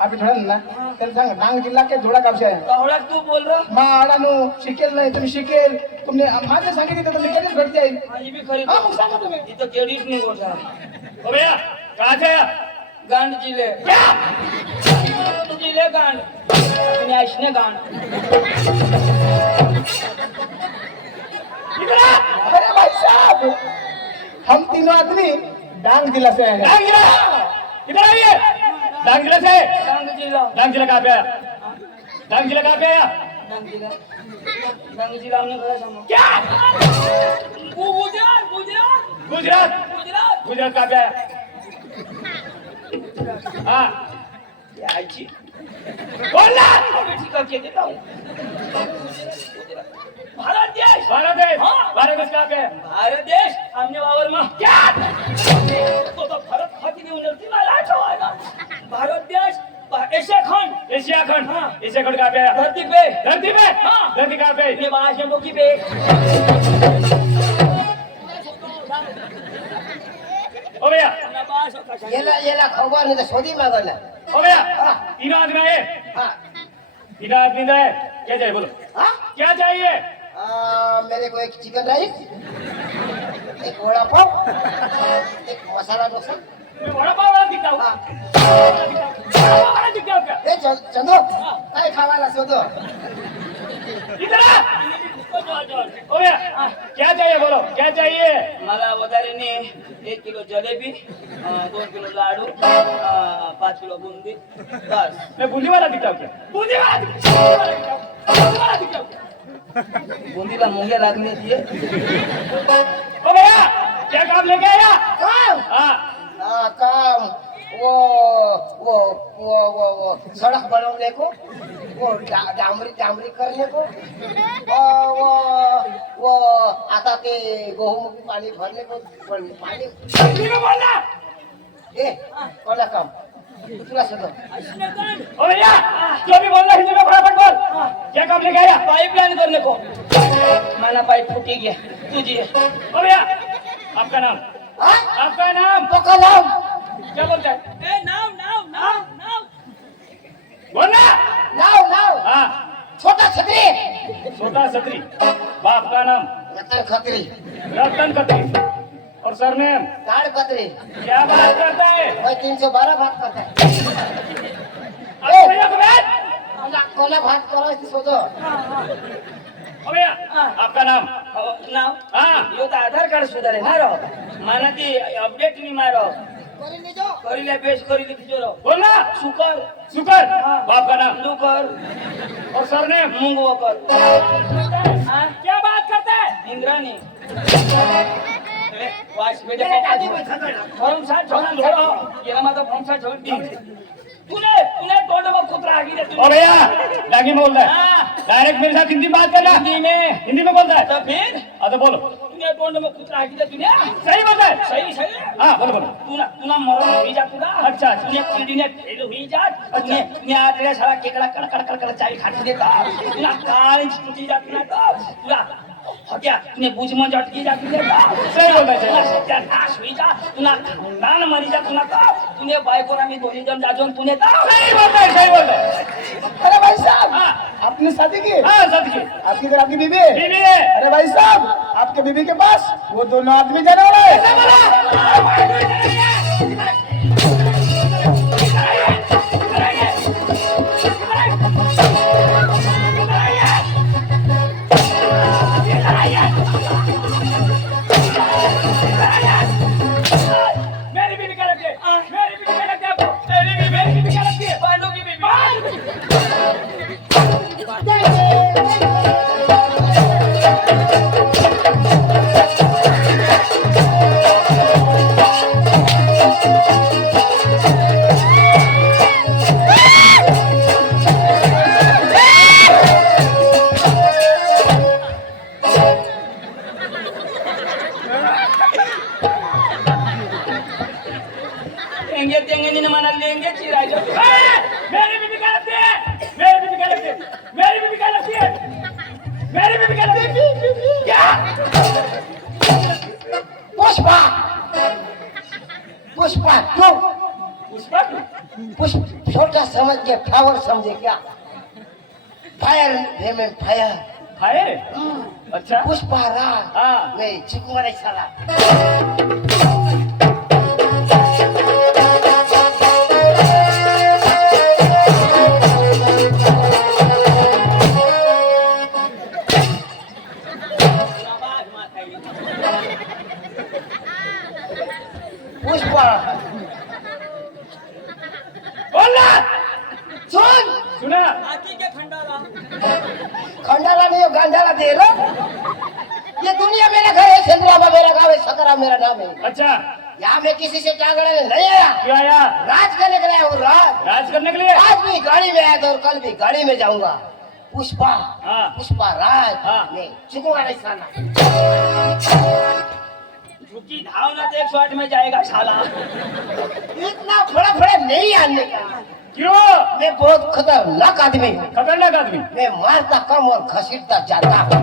आप थोड़ा ना तेरा सांग डांग जिल्हा के धुड़ा गांव से आहे कहोड़ा तू बोल रहा माडानो शिकेल नाही तुम्ही शिकेल तुमने माझे सांगितलं तुम्ही कधीच घडते आहे हाँ ये भी खरीद हाँ मग सांगा तुम्ही ये तो केडीट नहीं बोल रहा ओ भैया कहाँ से आया गांड जिले क्या जिले गांड अपने ऐसने गांड इधर आ अरे भाई साहब हम तीनों आदमी डांग जिला से आए हैं डांग जिला इधर आइए डांग जिला से डांग जिला कहाँ पे आया डांग जिला कहाँ पे आया डांग जिला हमने घर समझ क्या गुजरात गुजरात कहाँ पे आया हाँ याची बोलना ठीक है देता हूँ भारत देश भारत देश कहाँ पे है? भारत देश आमने वावर में क्या तो भारत खाती घेऊन येईल ती मला आठवायला भारत देश एशिया खंड एशिया खंड। हाँ। एशिया खंड कहाँ पे है? धरती पे धरती पे। हाँ। धरती कहाँ पे? ये बाहर से बोकी पे ओ भैया, ना बाहर से कशा येला खबर नहीं तो सोदी मांगो ना। ओ भैया, तीनों आदमी आए। हाँ तीनों आदमी इधर है। क्या चाहिए बोलो? हाँ क्या चाहिए? मेरे को एक चिकन राइस, एक वड़ा पाव, एक मसाला डोसा। मैं बड़ा पाव वाला दिखता हूँ। हाँ। बड़ा वाला दिखता हूँ क्या? ए चंदो काय खावाला शोधो। इधर आ। ओ भैया, क्या चाहिए बोलो? क्या चाहिए? मला वदारेने 1 किलो जलेबी 2 किलो लाडू 5 किलो बुंदी बस मैं बूंदी वाला दिखता हूँ क्या? बूंदी वाला दिखता हूँ। बूंदी वाला दिखता हूँ क्या? बुंदीला मुंग्या लागली होती ओ भैया, क्या काम लेके आया? काम हाँ। काम वो सड़क बनाने को, वो डामरी करने को, वो आता ते गहू पानी भरने को पानी। हिंदी में बोलना। ए कोणा काम तुला शोधो। ओ भैया, जो भी बोल रहा हिंदी में फटाफट बोल। क्या काम लेके आया? पाइपलाइन करने को माना पाइप फूटी गया तुझी ओ भैया, आपका नाम? हाँ आपका नाम? तो कलम क्या बोलता है? ए नाव नाव नाव नाव बोलना। नाव हाँ। छोटा छतरी छोटा छतरी। बाप का नाम? रतन खतरी रतन खत्री। और सरनेम? ताड़ खतरी। क्या बात करता है? वही 312 बात करता है। अरे भैया को बैठ। कोला बात करो इससे शोधो। ओ भैया, आपका नाम? नाव हाँ। यो तो आधार कार्ड सुधारे मारो माना ती अपडेट नहीं मारो करीले पेश करीले तिजोरो बोलना। सुकर सुकर। बाप का नाम? दुकर और सरनेम? मुंगवकर क्या बात करता है? इंद्राणी वाश बेटे फॉर्म साथ छोड़ा छोड़ो ये माझा फॉर्म साथ छोड़ दी तूने तोड़ में कुतरा आगी दे ओ भैया, लागी में बोल रहा है। हाँ। डायरेक्ट मेरे साथ हिंदी बात करना। हिंदी में बोलता है। तो फिर हाँ तो बोलो। तूने तोड़ में कुतरा आगी दे तूने सही बोलता है। सही सही हाँ बोलो बोलो। तूना मरण हुई जा तुला अच्छा। तूने किडीने फेल हुई जा तूने आदरे सारा केकड़ा कड़ चावी खाती देता तूना कान टूटी जाती ना तो तुला हत्या तूने बुझ में झटकी जाती देता सही बोलता है, सही। तुला सत्यानाश हुई जा तुला खानदान मरी जा तुला तो तूने बायकोरा मी दोन्ही जण जाजून तूने तो सही बोलता है, सही बोलता है। अरे भाई साहब हाँ। आपने शादी की? हाँ सच की। आपकी घर आपकी बीबी? बीवी है। अरे भाई साहब आपके बीबी के पास वो दोनों आदमी जाने वाले हैं। मेरी बीवी क्या लगती है? मेरी बीवी क्या लगती है आपको? मेरी बीवी क्या लगती है? पांडू की बीबी तेंगे तेंगे ने मना लेंगे चिराई जो मेरी बीवी क्या लगती है? मेरी बीवी क्या लगती है? मेरी बीवी क्या लगती है? मेरी बीवी क्या लगती है? क्या? पुष्पा पुष्पा क्यों पुष्पा? पुष्प छोटा समझ के फ्लावर समझे क्या? फायर में फायर फायर? अच्छा। पुष्पा राग हाँ। मैं चिकमरे साला पुष्पा बोलना। सुन सुना? हाथी के खंडारा खंडाला नहीं हो गांजाला दे लो ये दुनिया मेरा घर है चंद्राबा मेरा गाँव है सकरा मेरा नाम है अच्छा। यहाँ मैं किसी से झगड़ा नहीं आया क्यों आया? राज करने के लिए आया हूँ राज राज करने के लिए? आज भी गाड़ी में आया था और कल भी गाड़ी में जाऊंगा पुष्पा हाँ। पुष्पा राज हाँ। ने चुकवा नहीं साला झुकी धाव ना तो 108 में जाएगा साला। इतना बड़ा बड़ा नहीं आने का क्यों? मैं बहुत खतरनाक आदमी हूँ खतरनाक आदमी। मैं मारता कम और घसीटता ज्यादा हूँ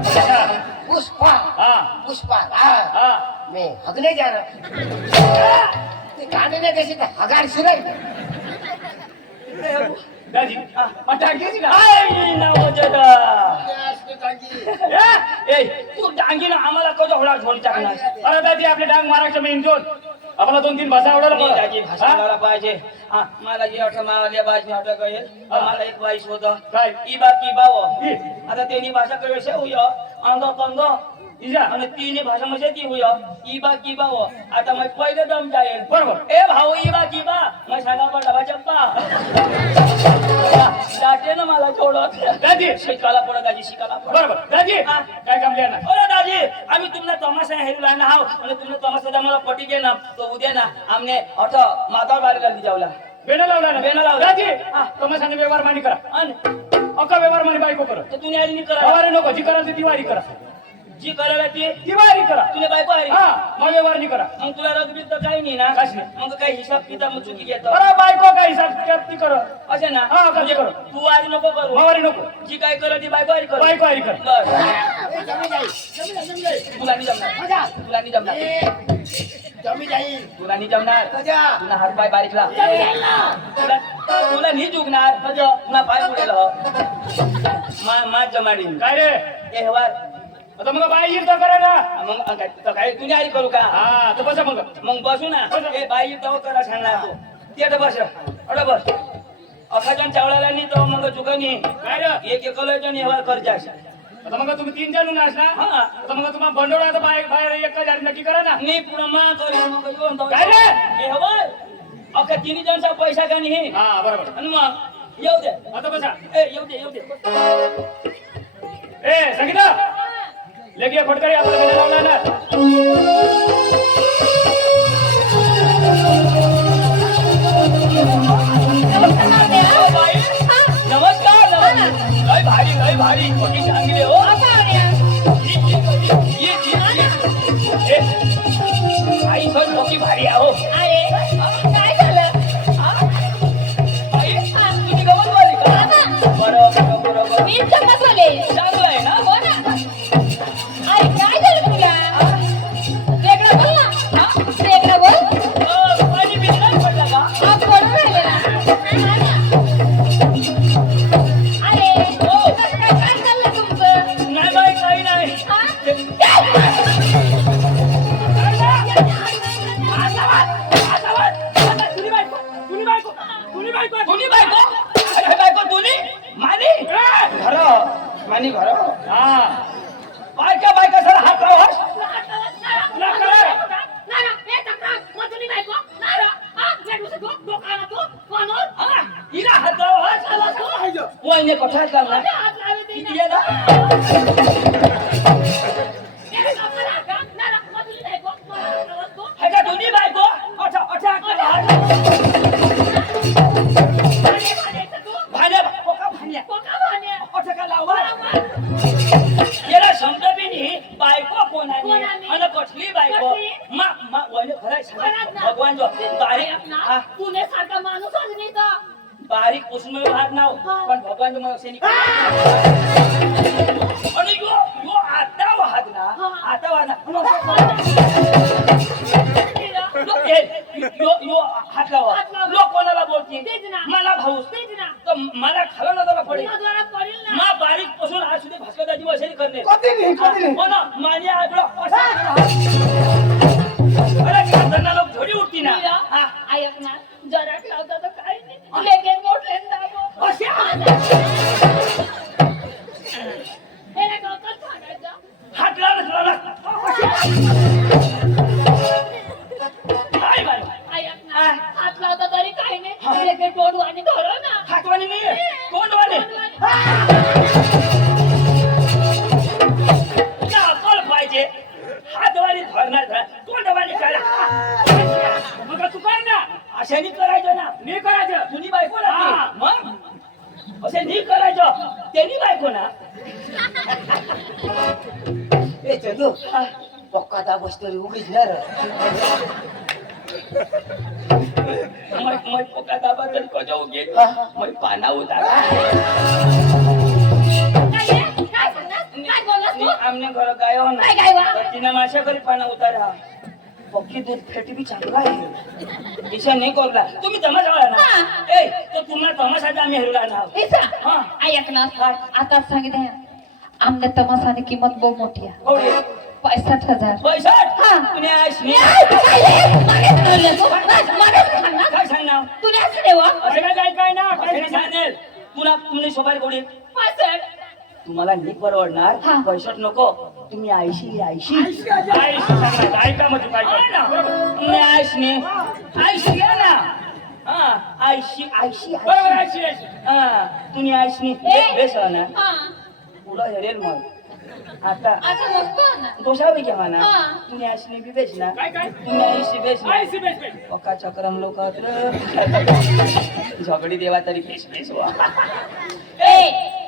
पुष्पा हाँ। पुष्पा राज हाँ। मैं हगने जा रहा हूँ गाने ने कैसे तो हगार सुनाई दाजी टाकी ना आई ना हो जरा ए, तू डांगी ना आम्हाला कधी होडा झोल टाकणार अरे दाजी आपले डांग महाराष्ट्र में इंजोर आपला 2-3 भाषा आवडायला नाही बघा. दाजी भाषा हा? करायला पाहिजे हा, मला जे मारल्या बाजी हटा गए मला एक बाईस होतं काय? इबा किबाव ई. आता त्यांनी भाषा कळेशे हुय अंग कंग इजा. आणि तिन्ही भाषा म्हणजे ती हुय इबा किबाव आता मग पहिले दम जाईल बरोबर. ए भाऊ इबा किबा मग सांगा पण डबा चप्पा दाटे ना मला थोडं दाजी. शिकायला पडत दाजी शिकायला पडत बरोबर दाजी हा. काय काम लिहा ना अरे दाजी आम्ही तुम्हाला तमाशा हेरू लायना हाव आणि तुम्हाला तमाशा मला पटी घे ना तो उद्या ना आमने अठ मातावर बाहेर गाली जावला बेना लावला ना बेना लावला. दाजी हा. तुम्ही सांगा व्यवहार मानी करा आणि अका व्यवहार मानी बायको करा तर तुम्ही आली करा व्यवहार नको जी करा ती दिवाळी करा जी करायला ती दिवाळी करा तुला बायको आहे हा मग व्यवहार नाही करा मग तुला रगबीत तर काही नाही ना काहीच नाही. मग काही हिसाब किताब मग चुकी घेतो अरे बायको काय हिसाब किताब ती करा असे ना हा, कधी करू. तू आज नको करू मावारी नको जी काय करत ती बायको आहे करू बायको आली कर बस जमी जाई तुला नाही जमणार मजा तुला नाही जमणार जमी जाई तुला नाही जमणार मजा तुला हात पाय बारीकला तुला तुला नाही झुकणार तुला पाय पुढे मा जमाडीन काय रे ए हवार आता मग बाई येईल तर करा ना मग काय तुझी आई करू का हा तर बसा मग मग बसू ना ए बाई तो करा सांगणार तू ते बस अड बस अखाजन चावळाला नाही तो मग चुकनी काय रे एक एकलाच्या निवार करजा आता मग तुम्ही 3 जण नाच ना हा आता मग तुम्हाला बंडोळा तर बाहेर एक हजार नक्की करा ना मी पुढं मा करू मग येऊन तो काय रे? ए हवार अख्या तिन्ही जणचा पैसा का नाही हा बरोबर आणि मग येऊ दे आता बसा ए येऊ दे ए संगीता लेके फटकारी आपला बेना लावला ना नमस्कार लय भारी मोठी चांगली हो आई पण मोठी भारी आहे हो तुझी गवत वाली का बरोबर चांगलं आहे ना पाणी बिस्तार पडला का नाही बाई काही नाही तुनी बायको अरे बायको तुनी मानी घर मानी घर हा बायका सर हात लावस हिला हात लावस वहिने कथा हात लावला किती आहे ना है का दोन्ही बायको अठा भाण्या भाण्या अठा का लावा याला समजा बी नाही बायको कोणाने आणि कसली बायको मा वहिने खरं सांग भगवान जो पुण्यासारखा माणूस आज नाही तर बारीक पुसून भात नाव पण भगवान मला सेनी आणि यो आता वाहत ना आता यो हात लावा लोक कोणाला बोलतील तेच ना. मला भाऊस तेच ना. तर मला खाला नजरा पडेल जोरात पडेल ना मा बारीक पासून आज सुद्धा भास्करदाजी वसैली करणे कधी नाही हो ना माझे आग्रह अरे खाताना लोक थोडी उठती ना हा. ऐक ना जरा ठेवता तर काही नाही लेके मोठले दाबो अशा. हे रे डोकं फाडायचं हात लावला काय बाय ऐक ना हात लावता तरी काही नाही लेके तोडू आणि धरो ना हातवानी नाही कोणवानी तुला अक्कल पाहिजे हातवानी धरणार कोणवानी करा मग तू काय ना अशाने करायचं ना मी करायचं तुझी बायको हा. लागते मग असे नाही करायचं यो त्यांनी बायको ना ए चंदू पक्का दाबस तरी उगीच ना रे मैं पोका दाबा तरी कजो गे मैं पाना उतारा काय बोललास तू? आमने घर गायो ना काय गायवा? तर तिने माझ्या घरी पाना उतारा पक्की दूध फेटी भी चांगला आहे दिशा नाही कोरला तुम्ही तमाशा वाला ना ए तो तुम्हाला तमाशाचा आम्ही हेरला ना इसा हा. ऐक ना आता सांगितलं आमने तमाशाने किंमत बहुत मोठी आहे कोणी 65,000 पैसा हा. तुम्ही आशनी काय सांगणार तुला असं देवा असं काय काय ना पैसे सांगेल तुला तुमने सोबार कोणी 65 तुम्हाला नीट परवडणार हा. पैशात नको तुम्ही आयशी ऐका मध्ये काय काय तुम्ही आयशने आयशी घ्या ना हा आयशी बरोबर आहे हा तुम्ही आयशनी बेस ना हा पुढं हेरेल मग आता आता मस्त आहे ना दोषा बी घ्या म्हणा हा. तुम्ही आयशनी बी बेच ना काय काय तुम्ही आयशी बेच ना आयसी बेस बेस पक्का चक्रम लोक झगडी देवा तरी बेस बेस वा ए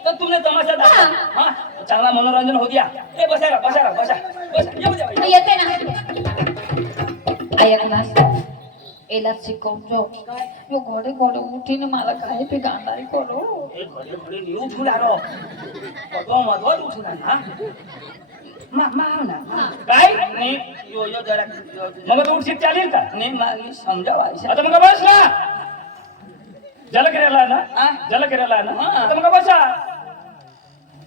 तर तुमने तमाशा दाखवा हा चांगला मनोरंजन हो गया ए बसा बसा येऊ द्या मी येते ना ऐक ना एला शिकवतो यो घोडे घोडे उठीने मला काय पे गांडारी करो ए घडे घडे नी उठून आलो पगो मधोर उठून आलो हा मा ना काय नाही यो जरा मग तू उठशील चालेल का नाही मी समजावा आता मग बस ना जल करायला ना हा? जल करायला ना हा. आता मग बसा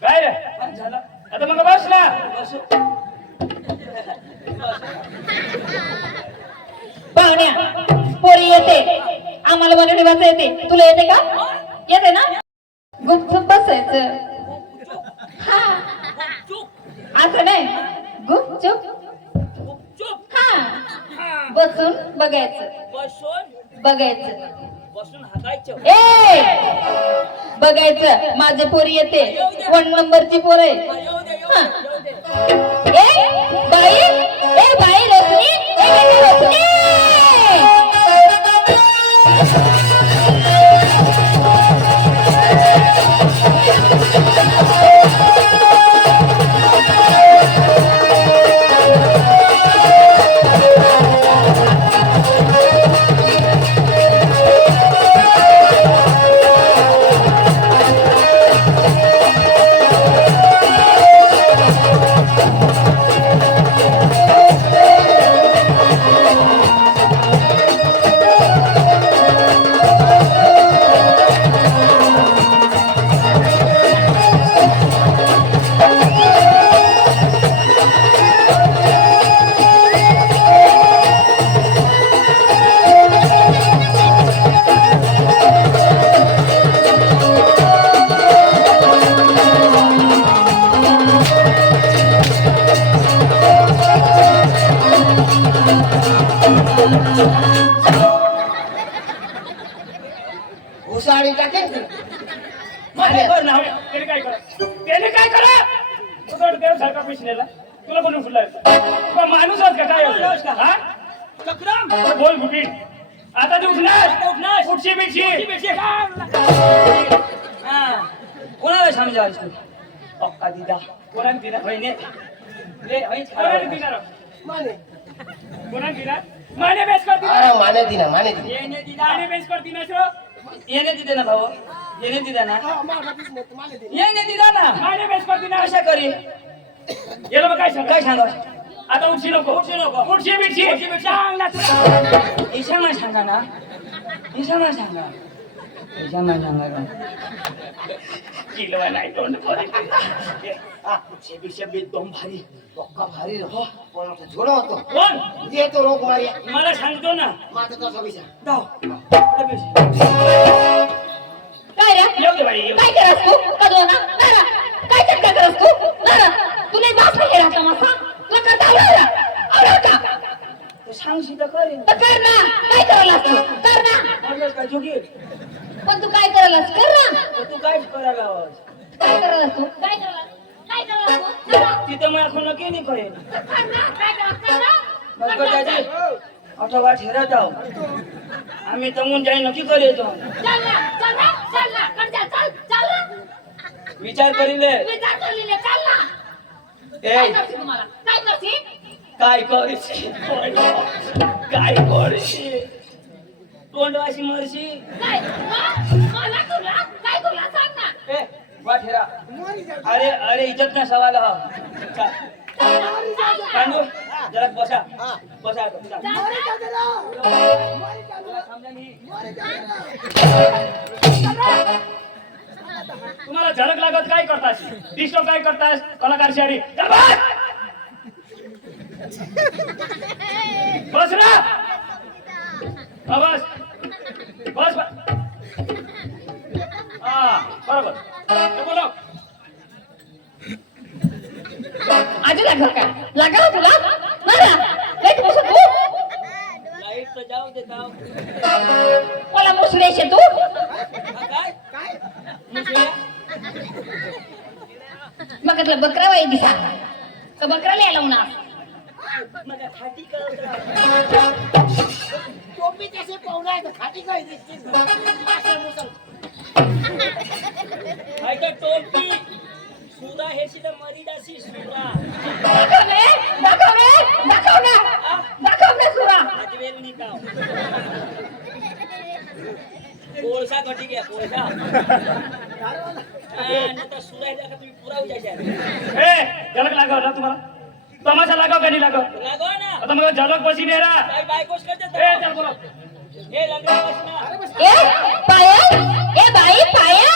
काय रे झालं आता मग बस ना बसू पाहुण्या पोरी येते आम्हाला वगैरे वाचा येते तुला येते का येते ना गुपचूप बसायचं हा असं नाही गुपचूप चुप हा बसून बघायचं बघायचं बसून हातायचं ए बघायचं माझे पोरी येते 1 नंबरची पोर आहे हा. ए बाई रोशनी रोशनी घुसाळी टाकेल की माझे कर ना त्याने काय करा तुझा देव सारखा पैसे नेला तुला पण फुटला तुला माणूस का काय हा चक्रम बोल बुटी आता तू उठणार उठशी बिटशी हा कोणाला समजावायचं पक्का दिदा कोणाने दिला बहिणी ले होई कोणाने दिला माने कोणाने दिला माने बेस कर दिला अरे माने दिना माने दिना येणे दिदा माने बेस कर दिला सर येणे दिदे ना भाऊ येणे दिदा ना माने दिना येणे दिदा ना माने बेस कर दिला कशा करी याला मग काय सांग काय सांगा आता उठशी नको उठशी बिटशी सांग ना तुला ईशामा सांगा ना ईशामा सांगा ना किलो नाही तोंड शब्द एकदम भारी पक्का भारी हो पण आता झोडा होतो कोण येतो रोग मारी मला सांगतो ना माझा तसा विचार दाव काय रे येऊ दे बाई येऊ दे. काय करस तू कधो ना नारा काय चक्कर करस तू नारा तुला बास नाही राहता मसा तुला करता आवडा तू सांगशी तर करेन तर कर ना काय करायलास तू कर ना म्हटलं काय चुकी पण तू काय करायलास कर ना तू काय करायला हवंस? काय करायलास तू काय करायलास तू कर ना. तिथं मला कोण नक्की नाही करेन कर ना काय करायलास कर ना बघ त्याची आठवडा ठेरत आहो आम्ही तमून जाई नक्की करेतो चल ना कर जा चल विचार करीले विचार करलेले चाल ना ए काय करशील तुम्हाला काय करशील काय करशी काय करशी तोंडवाशी मरशी काय मला तुला काय तुला सांग ना ए वाठेरा अरे अरे इज्जत ना सवाल हा पांडू जरा बसा बसा तुम्हाला झलक लागत काय करतास डिस्टर्ब काय करतास कलाकार शाडी बस ना बस बस हा बरोबर बोलो आजी लागल काय लागल तुला ना लेट बस तू लाईट तर जाऊ दे जाऊ मला मुसळेशे तू काय काय मग म्हटलं बकरा वाई दिसा का बकरा लिहायला ना मग खाटी करत टोपी कसे पाहुणा आहे खाटी काय दिसते टोपी सुरा हे सीधा मरीदासी सुरा दाखव ना सुरा आजवेल निकाव कोळसा कटी घ्या कोळसा नंतर सुरा का तुम्ही पुरा उजायच्या ए झलक लागव ना तुम्हाला तमाशा लगाव का नाही लगाव लागो ना आता मग झलक बसी नाही रा काय बायकोच करते ए चल बोलो हे लग्न बसना ए पायल ए बाई पायल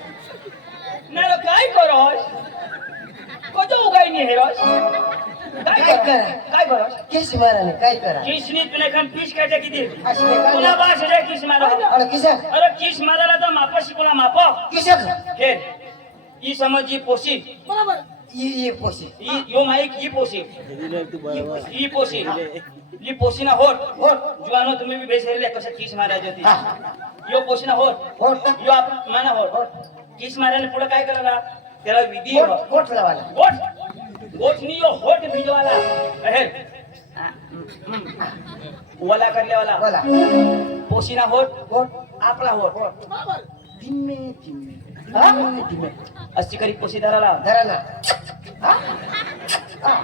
नाही काय करोस कतो उगाई नाही हेरोस काय करा काय करोस किस माराने काय करा किसनी तुने खन पीस काटे किती असले काय तुला बास रे किस मारा अरे किसा अरे किस माराला तर माप शिकवला माप किसा हे ई समजी पोसी बरोबर ये पोसे ई यो माईक ई पोसी ई पोसी ई पोसी ना होट होट जुआनो तुम्ही भी बेसरले कसं किस मारायची होती हा यो पोसी ना होट होट यो आप माना होट किस मारायला पुढे काय करायला त्याला विधी होट होट लावाला होट होट नियो होट भिजवाला हे वाला करलेवाला बोला पोसीना होट होट आपला होट बरोबर धीमे धीमे हा धीमे अशी करी पोसी धराला धरा ना हा हा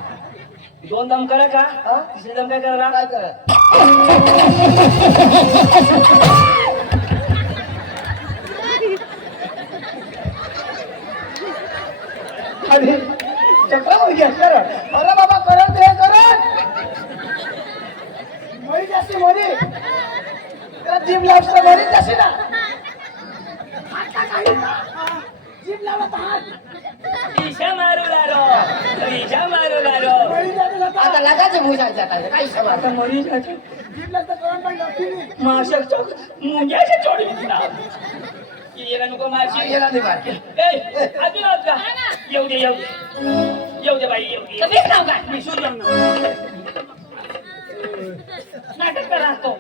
दोन दम करा का हा? तिसरे दम काय करायला काय करा अरे चक्रा होई गया सर अरे बाबा करत रे करत मरी जासी मरी त्या जीभ लावसा मरी जासी ना आता काही ना जीभ लावला हात ईशा मारू लारो मरी जाते जाता आता लागायचं भुजायचं काय समा आता मरी जाते जीभ लागता करंट पण लागती नाही माशक चौक मुंग्याच्या चोडी दिसला येला नको मारशी गेला नाही बाकी ए आधी आत का येऊ दे बाई येऊ दे कमीच नाव काय मी सूर्य नाटक करा तो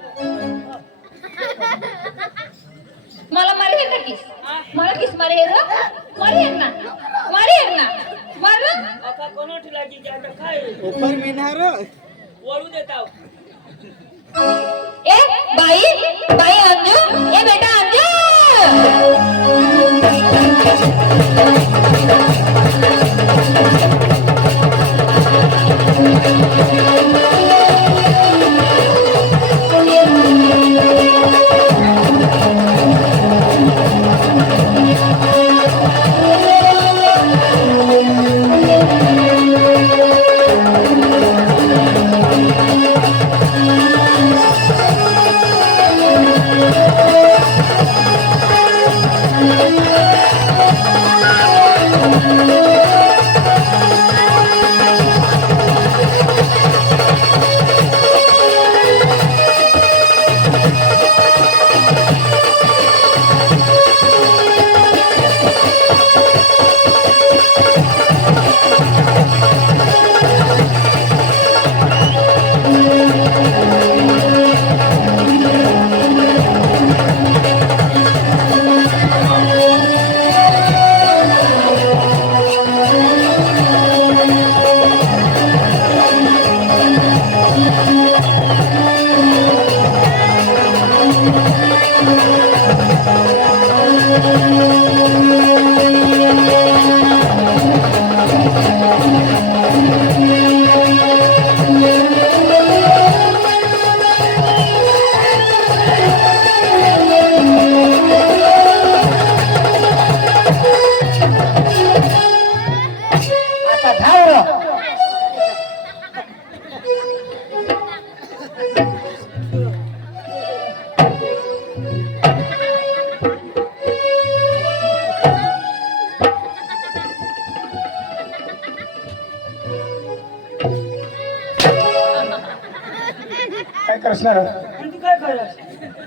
मला मारे ना किस मला किस मारे ना मारलं आता कोणा लागी की आता काय ऊपर मिनार वळू देताव ए बाई अंजू ए बेटा अंजू असणार आणि तू काय करस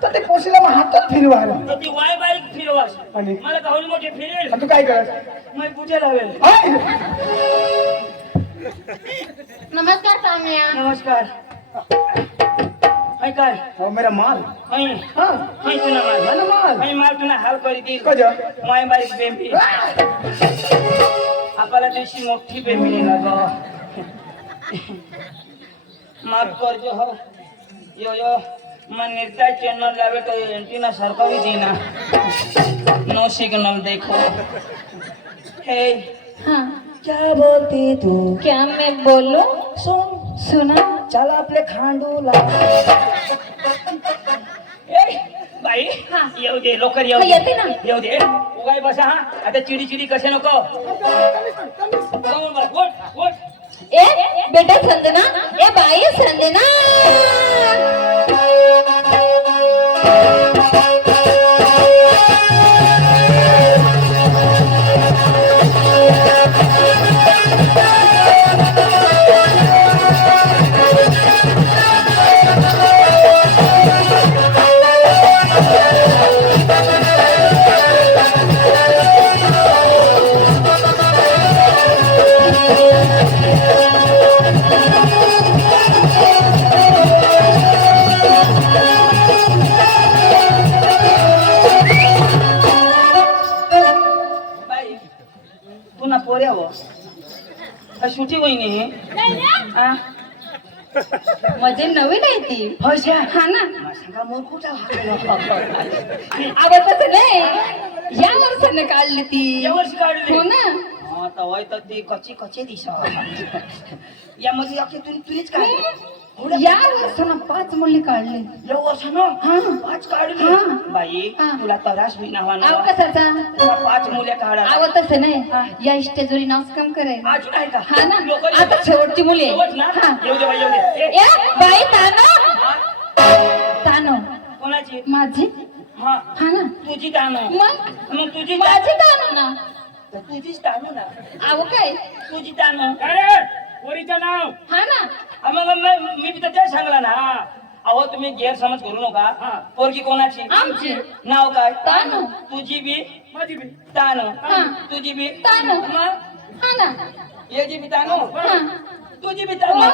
तर ते पोशीला मग हातात फिरवा तर ती वाय बारीक फिरवास आणि? मला गावली मोठी फिरेल तू काय करत मग कुठे लावेल नमस्कार ताम्या. नमस्कार हाय काय हो मेरा माल हाय हाँ हाय तुला माल मला माल हाय माल तुला हाल करी दी कज माय बारीक बेंबी आपल्याला दिवशी मोठी बेंबी लाग माफ करजो हो यो यो मैं निर्दय चैनल लावे तो एंटीना सरकारी दीना नो सिग्नल देखो हे हाँ क्या बोलती तू क्या मैं बोलूं? सुन सुना. चल आपले खांडूला बाई हा. येऊ दे लवकर येऊ हा, दे येते ना. येऊ दे उगाय बसा हा आता चिडी चिडी कसे नको जाऊन बस उठ उठ ए बेटा संजना, ए बाई संजना. बाई पुन्हा पोऱ्या हो सुटी वहिनी हा म्हणजे नवीन आहे ती. होय हा ना. सांगा मोर कुठं आवडतच नाही. या वर्षाने काढली ती. या वर्षी काढली हो ना. आता वय तर ते कच्ची कच्चे दिसा यामध्ये अखे तुरीच काढली या वर्षानं 5 मुली काढली. या वर्षानं हा. 5 काढली हा. बाई हा. तुला तरास होईना आव वाना कसाचा? तुला 5 मुले काढा आवडतच नाही. या स्टेजवरी नाच काम करे. अजून आहे का हा ना. लोकं आता शेवटची मुली आहे. शेवट ना हा. येऊ दे बाई येऊ दे ए, ए बाई तानो. हा? तानो कोणाची माझी. हा हा ना. तुझी तानो मग तुझी माझी तानो ना. तुझीच तानो ना आव काय? तुझी तानो अरे पोरीचं नाव हा ना. मग मी तिथं ते सांगला ना अहो तुम्ही गैरसमज करू नका पोरगी कोणाची आमची. नाव काय तानो. तुझी बी माझी बी तानो हा. तुझी बी तानो. मग हा ना. याची बी तानो हा. तुझी बी तानो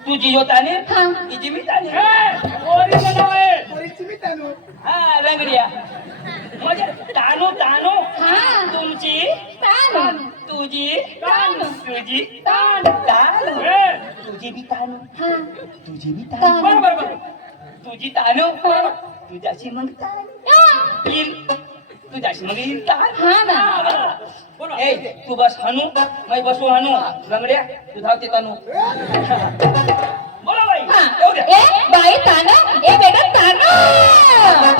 तुझी जो ताने हा. तिची बी ताने पोरीचं नाव आहे पोरीची मी तानू हा रंगड्या म्हणजे तानो तानो हा. तुमची तानो. तुझी तानो. तुझी तानो. तानो ए, तुझी बी तानो हा. तुझी बी तानो तानो. बरोबर तुझी तानो तुझ्याशी मग तानो येईल तुझ्याशी मग येईल तानो हा ना. ए तू बस हनू मैं बसू हनू रंगड्या तू धावते तानू बोला बाई हा. येऊ द्या ए बाई तानो. ए बेटा तानो.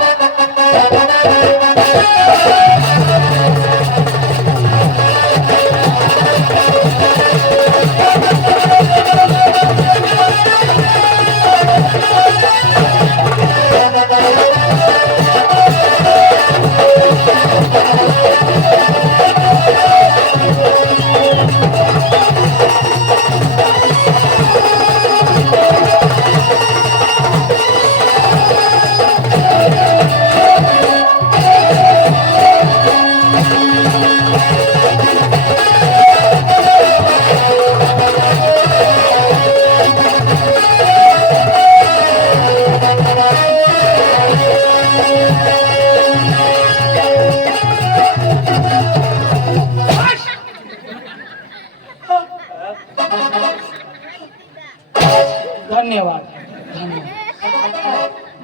धन्यवाद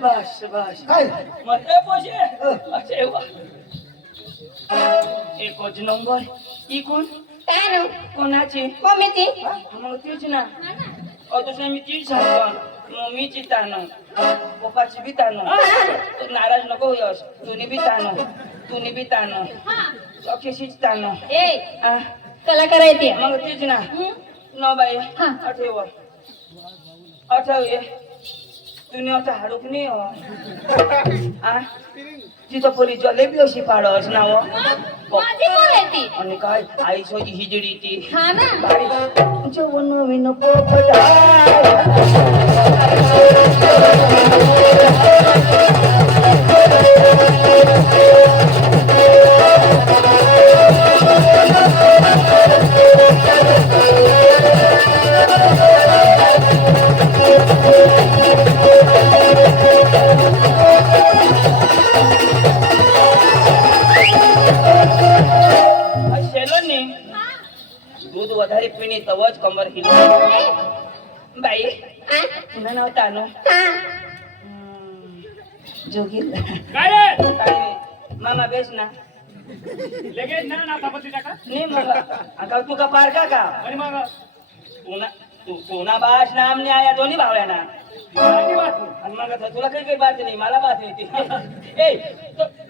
बस बस काय मग ए पोशे अच्छा एवढा एकच नंबर ही कोण तानो. कोणाची मम्मीची. मग तीच ना दुसऱ्या मी तीच सांगतो मम्मीची ताणं पप्पाची बी ताणं तू नाराज नको होयस तुनी बी ताणं तुनी बी ताणं अखेशीच ताणं ए आ, कलाकार आहे ती. मग तीच ना न बाई हा. आठव आठव ये तुने आता हाडूक नाही हो तिथं परी जलेबी अशी पाडस ना हो माझी मुलं आहे ती. आणि काय आई सोजी हिजडी ती हा ना. जेवण नवीन पोपट शेलोनी दूध વધારે પીની તવ જ કમર હિલી બાઈ तुझं नाव तानू जोगीर काय रे काय नाही. मामा बेस ना लगेच ना ना थापती टाका नाही मग आता तू का पार का आणि मग पुन्हा बास नाम नाही आया दोन्ही भावल्या ना मराठी वाच आणि मग आता तुला काही बात नाही मला बात नाही ती ए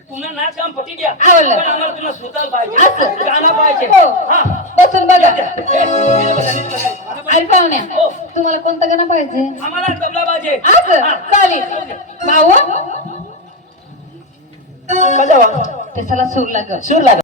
पुन्हा नाच काम पटी द्या आवडलं. पण आम्हाला तुला सुताल पाहिजे असं. गाणं पाहिजे हो. हा बसून बघा ए, नीट बसा, नीट बसा. आणि पाहुण्या हो. तुम्हाला कोणतं गाणं पाहिजे आम्हाला तबला पाहिजे असं हा. चालेल भाऊ कसा वा त्याला सूर लागल सूर लाग